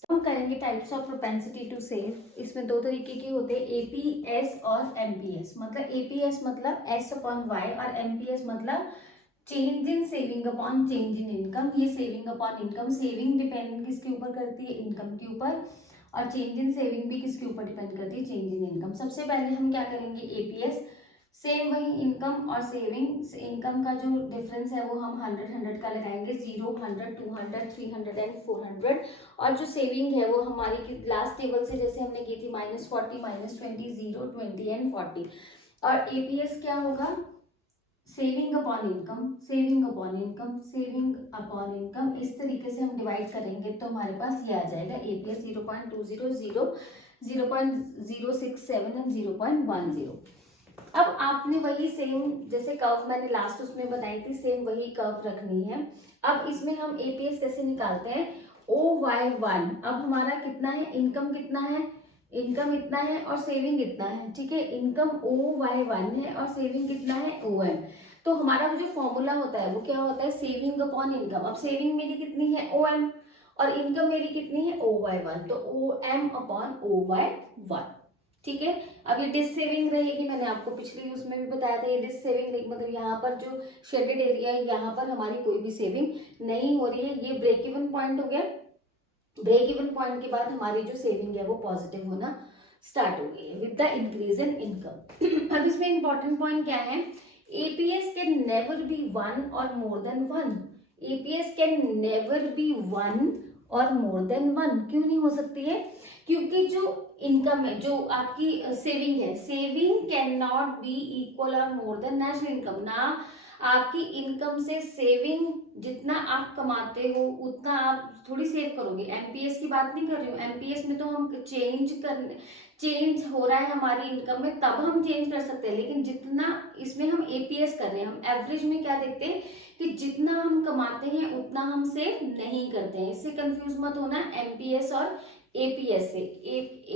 हम करेंगे types of propensity to save. इसमें दो तरीके के होते हैं, एपीएस और एमपीएस। मतलब एपीएस मतलब एस अपॉन वाई और एमपीएस मतलब change in saving upon change in income. ये saving upon income, saving depend किसके ऊपर करती है, इनकम के ऊपर, और चेंज इन सेविंग भी किसके ऊपर डिपेंड करती है, चेंज इन इनकम। सबसे पहले हम क्या करेंगे, एपीएस, सेम वही इनकम और सेविंग। इनकम का जो डिफरेंस है वो हम 100 का लगाएंगे, 0, 100, 200, 300 एंड 400। और जो सेविंग है वो हमारी लास्ट टेबल से जैसे हमने की थी -40, -20, 0, 20 एंड 40। और एपीएस क्या होगा, saving upon income, saving upon income, saving upon income. इस तरीके से हम डिवाइड करेंगे तो हमारे पास ये आ जाएगा एपीएस 0.200, 0.067 एंड 0.10। अब आपने वही सेम जैसे कर्व मैंने लास्ट उसमें बताई थी, सेम वही कर्व रखनी है। अब इसमें हम एपीएस कैसे निकालते हैं, OY1। अब हमारा कितना है, इनकम कितना है, इनकम इतना है और सेविंग इतना है, ठीक है। इनकम OY1 है और सेविंग कितना है, OM। तो हमारा जो फॉर्मूला होता है वो क्या होता है, सेविंग अपॉन इनकम। अब सेविंग मेरी कितनी है, OM, और इनकम मेरी कितनी है, OY1, तो OM अपॉन OY1, ठीक है। अब ये डिस सेविंग रहेगी, मैंने आपको पिछली उसमें भी बताया था, ये डिस सेविंग रहेगी, मतलब यहाँ पर जो शेडेड एरिया है यहाँ पर हमारी कोई भी सेविंग नहीं हो रही है। ये ब्रेक इवन पॉइंट हो गया। ब्रेक इवन पॉइंट के बाद हमारी जो सेविंग है वो पॉजिटिव होना स्टार्ट हो गई है with the increase in income. अब इसमें इंपॉर्टेंट पॉइंट क्या है, एपीएस कैन नेवर बी 1 और more than 1। APS can never be 1 और मोर देन 1। क्यों नहीं हो सकती है, क्योंकि जो इनकम है, जो आपकी सेविंग है, saving can not be equal और मोर देन नेशनल इनकम। ना आपकी इनकम से सेविंग जितना आप कमाते हो उतना आप थोड़ी सेव करोगे। एमपीएस की बात नहीं कर रही हूँ, एमपीएस में तो हम चेंज हो रहा है हमारी इनकम में, तब हम चेंज कर सकते हैं। लेकिन जितना इसमें हम एपीएस कर रहे हैं, हम एवरेज में क्या देखते हैं कि जितना हम कमाते हैं उतना हम सेव नहीं करते हैं। इससे कंफ्यूज मत होना एमपीएस और एपीएस से।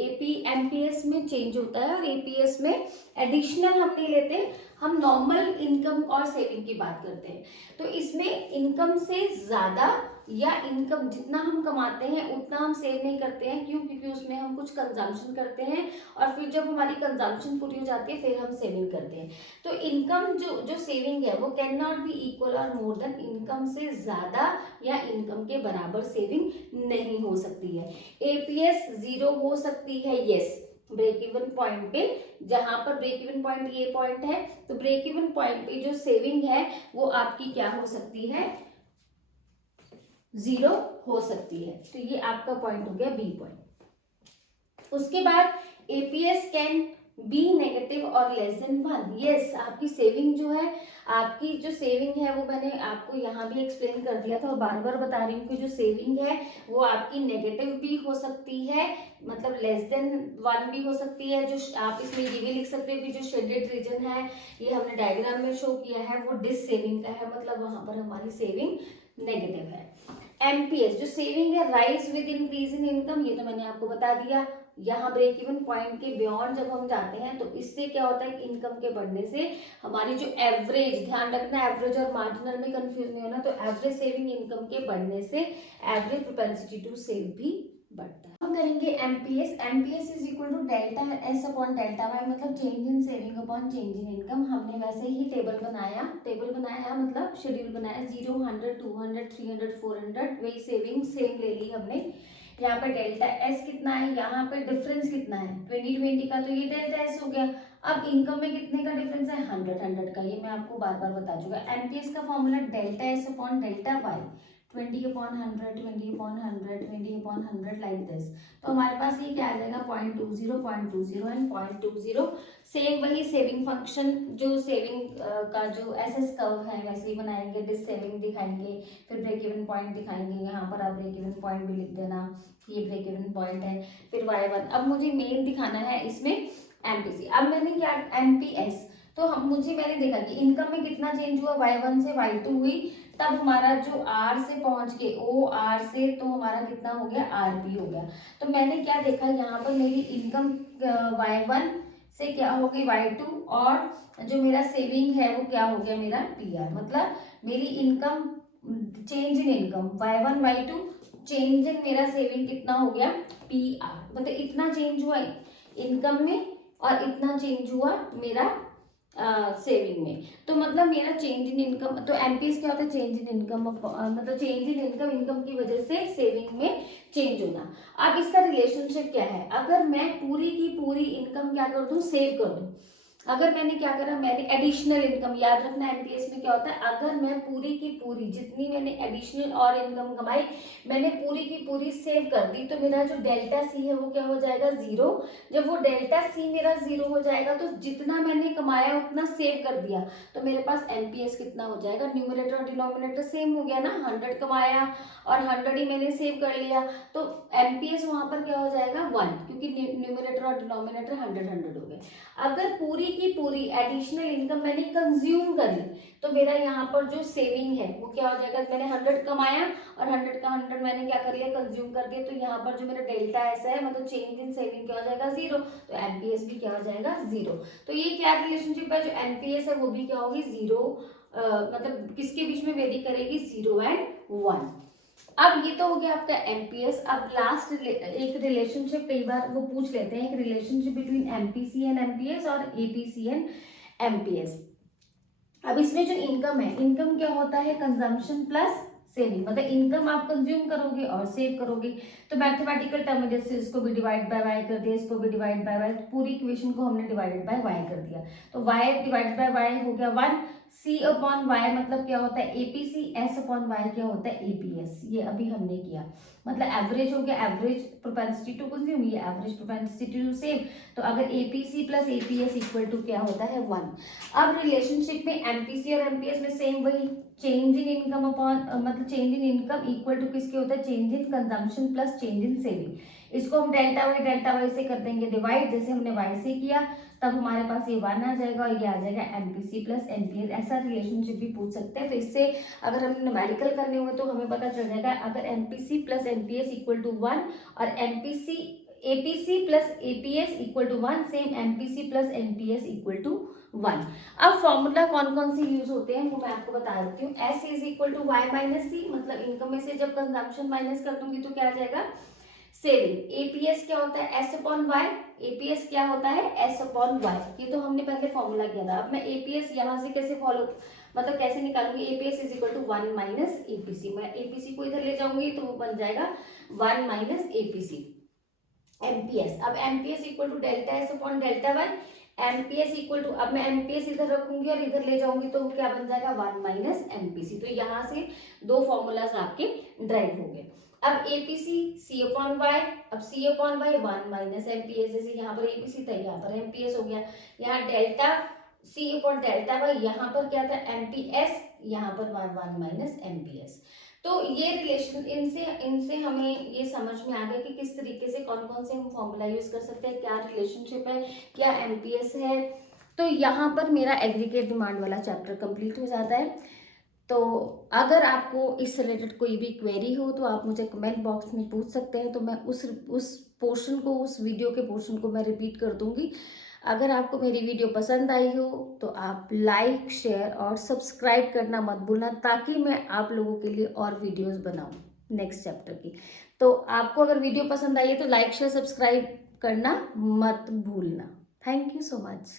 एपी एमपीएस में चेंज होता है और एपीएस में एडिशनल हम नहीं लेते, हम नॉर्मल इनकम और सेविंग की बात करते हैं। तो इसमें इनकम से ज्यादा या इनकम जितना हम कमाते हैं उतना हम सेव नहीं करते हैं। क्यों, क्योंकि उसमें हम कुछ कंजम्पशन करते हैं और फिर जब हमारी कंजम्पशन पूरी हो जाती है फिर हम सेविंग करते हैं। तो इनकम जो सेविंग है वो कैन नॉट बी इक्वल और मोर देन, इनकम से ज्यादा या इनकम के बराबर सेविंग नहीं हो सकती है। एपीएस 0 हो सकती है, यस, ब्रेक इवन पॉइंट पे। जहां पर ब्रेक इवन पॉइंट ये पॉइंट है, तो ब्रेक इवन पॉइंट पे जो सेविंग है वो आपकी क्या हो सकती है, 0 हो सकती है। तो ये आपका पॉइंट हो गया बी पॉइंट। उसके बाद एपीएस कैन बी नेगेटिव और लेस देन 1। यस, आपकी सेविंग जो है, आपकी जो सेविंग है वो मैंने आपको यहाँ भी एक्सप्लेन कर दिया था और बार बार बता रही हूँ कि जो सेविंग है वो आपकी नेगेटिव भी हो सकती है, मतलब लेस देन 1 भी हो सकती है। जो आप इसमें ये भी लिख सकते हो कि जो शेडेड रीजन है, ये हमने डायग्राम में शो किया है, वो डिस सेविंग का है, मतलब वहां पर हमारी सेविंग नेगेटिव है। एमपीएस जो सेविंग है, rise with increase in income, ये तो मैंने आपको बता दिया। यहाँ ब्रेक इवन पॉइंट के बियॉन्ड जब हम जाते हैं तो इससे क्या होता है कि इनकम के बढ़ने से हमारी जो एवरेज, ध्यान रखना एवरेज और मार्जिनल में कंफ्यूज नहीं होना, तो एवरेज सेविंग इनकम के बढ़ने से एवरेज प्रोपेंसिटी टू सेव भी बढ़ता है। हम करेंगे MPS. MPS is equal to delta S upon delta Y, मतलब change in saving upon change in income. हमने वैसे ही टेबल बनाया मतलब शेड्यूल बनाया, 0, 100, 200, 300, 400, वही सेविंग सेम ले ली हमने। यहाँ पे डेल्टा एस कितना है, यहाँ पे डिफरेंस कितना है 20 का, तो ये डेल्टा एस हो गया। अब इनकम में कितने का डिफरेंस है, 100 का, ये मैं आपको बार बार बता चुका। एमपीएस का formula delta S upon delta Y, 20/100, 20/100, 20/100 like this. तो हमारे पास ये क्या आ जाएगा, 0.20, 0.20 एंड 0.20। सेम वही सेविंग फंक्शन, जो सेविंग का जो एसएस कर्व है वैसे ही बनाएंगे, डिस सेविंग दिखाएंगे, फिर ब्रेक इवन पॉइंट दिखाएंगे। यहाँ पर आप ब्रेक इवन पॉइंट भी लिख देना, ये ब्रेक इवन पॉइंट है, फिर y1। अब मुझे मेन दिखाना है इसमें एमपीसी। अब मैंने क्या, एमपीएस, तो मैंने देखा कि इनकम में कितना चेंज हुआ, y1 से y2 हुई, तब हमारा जो R से पहुंच के OR से, तो हमारा कितना हो गया, RP हो गया। तो मैंने क्या देखा, यहाँ पर मेरी इनकम y1 से क्या हो गई y2, और जो मेरा सेविंग है वो क्या हो गया मेरा PR, मतलब मेरी income, change in income y1 y2, change in मेरा सेविंग कितना हो गया PR, मतलब इतना चेंज हुआ इनकम में और इतना चेंज हुआ मेरा सेविंग में। तो मतलब मेरा चेंज इन इनकम, तो एमपीएस क्या होता है, चेंज इन इनकम, मतलब चेंज इन इनकम, इनकम की वजह से सेविंग में चेंज होना। अब इसका रिलेशनशिप क्या है, अगर मैं पूरी की पूरी इनकम क्या कर दूं, सेव कर दूं, अगर मैंने क्या करा, मैंने एडिशनल इनकम, याद रखना एमपीएस में क्या होता है, अगर मैं पूरी की पूरी जितनी मैंने एडिशनल और इनकम कमाई मैंने पूरी की पूरी सेव कर दी, तो मेरा जो डेल्टा सी है वो क्या हो जाएगा, जीरो। जब वो डेल्टा सी मेरा जीरो हो जाएगा तो जितना मैंने कमाया उतना सेव कर दिया, तो मेरे पास एमपीएस कितना हो जाएगा, न्यूमरेटर और डिनोमिनेटर सेम हो गया ना, 100 कमाया और 100 ही मैंने सेव कर लिया, तो एमपीएस वहां पर क्या हो जाएगा 1, क्योंकि न्यूमरेटर और डिनोमिनेटर 100 हो गए। अगर पूरी की पूरी एडिशनल इनकम मैंने कंज्यूम कर ली, तो मेरा यहाँ पर जो सेविंग है वो क्या हो जाएगा, मैंने 100 कमाया और 100 का 100 मैंने क्या कर लिया, कंज्यूम कर दिया, तो यहाँ पर जो मेरा डेल्टा ऐसा है, मतलब चेंज इन सेविंग क्या हो जाएगा, जीरो, तो एमपीएस भी क्या हो जाएगा, जीरो। तो ये क्या रिलेशनशिप है, जो एमपीएस है वो भी क्या होगी, जीरो, मतलब किसके बीच में वेरी करेगी, 0 एंड 1। अब ये तो हो गया आपका एमपीएस। अब लास्ट एक रिलेशनशिप कई बार वो पूछ लेते हैं, एक relationship between MPC and MPS और एपीसी एंड एमपीएस। अब इसमें जो इनकम है, इनकम क्या होता है, कंजम्पशन प्लस सेविंग, मतलब इनकम आप कंज्यूम करोगे और सेव करोगे, तो मैथमेटिकल टर्म में जैसे इसको भी डिवाइड बाय वाई कर दिया, इसको भी डिवाइड बाय वाई, पूरी इक्वेशन को हमने डिवाइडेड बाय वाई कर दिया, तो वाई डिवाइड बाय वाई हो गया 1, सी अपॉन वाई मतलब क्या होता है एपीसी, एस अपॉन वाई क्या होता है एपीएस, ये अभी हमने किया, मतलब एवरेज हो गया, एवरेज प्रोपेंसिटी टू कंज्यूम, ये एवरेज प्रोपेंसिटी टू सेव, तो अगर APC plus APS equal to क्या होता है 1। अब रिलेशनशिप में एमपीसी और एमपीएस में सेम वही, चेंज इन इनकम अपॉन, मतलब change in income equal to किसके होता है, change in consumption plus change in saving. इसको हम डेल्टा वाई से कर देंगे डिवाइड, जैसे हमने वाई से किया, तब हमारे पास ये 1 आ जाएगा और ये आ जाएगा एमपीसी प्लस एमपीएस। ऐसा रिलेशनशिप भी पूछ सकते हैं, तो इससे अगर हम न्यूमेरिकल करने हुए तो हमें पता चल जाएगा, अगर MPC plus MPS equal to 1 और MPC APC plus APS equal to 1, same MPC plus MPS equal to 1। अब फॉर्मूला कौन कौन से यूज होते हैं वो मैं आपको बता देती हूँ। S is equal to Y minus C, मतलब इनकम में से जब कंजम्पशन माइनस कर दूंगी तो क्या आ जाएगा, सेविंग। एपीएस क्या होता है, एस अपॉन वाई, एपीएस क्या होता है, एस अपॉन वाई, ये तो हमने पहले फॉर्मूला किया था। अब मैं एपीएस यहाँ से कैसे फॉलो, मतलब कैसे निकालूंगी, APS is equal to 1 minus APC, मैं एपीसी को इधर ले जाऊंगी तो वो बन जाएगा 1 माइनस एपीसी एमपीएस। अब MPS equal to delta S upon delta Y, MPS equal to, अब मैं एमपीएस इधर रखूंगी और इधर ले जाऊंगी तो वो क्या बन जाएगा 1 माइनस एमपीसी। तो यहाँ से दो फॉर्मूलाज आपके ड्राइव हो गए। अब एपीसी सी अपॉन वाई, अब सी अपॉन वाई 1 माइनस एमपीएस, जैसे यहाँ पर एपीसी था यहाँ पर एमपीएस हो गया, यहाँ delta C upon delta Y, यहाँ पर क्या था एमपीएस, यहाँ पर 1 माइनस एमपीएस। तो ये रिलेशन, इनसे हमें ये समझ में आ गया कि किस तरीके से कौन कौन से हम फॉर्मूला यूज कर सकते हैं, क्या रिलेशनशिप है, क्या एमपीएस है। तो यहाँ पर मेरा एग्रीगेट डिमांड वाला चैप्टर कंप्लीट हो जाता है। तो अगर आपको इससे रिलेटेड कोई भी क्वेरी हो तो आप मुझे कमेंट बॉक्स में पूछ सकते हैं, तो मैं उस पोर्शन को, उस वीडियो के पोर्शन को मैं रिपीट कर दूंगी। अगर आपको मेरी वीडियो पसंद आई हो तो आप लाइक, शेयर और सब्सक्राइब करना मत भूलना, ताकि मैं आप लोगों के लिए और वीडियोस बनाऊं नेक्स्ट चैप्टर की। तो आपको अगर वीडियो पसंद आई है तो लाइक, शेयर, सब्सक्राइब करना मत भूलना। Thank you so much.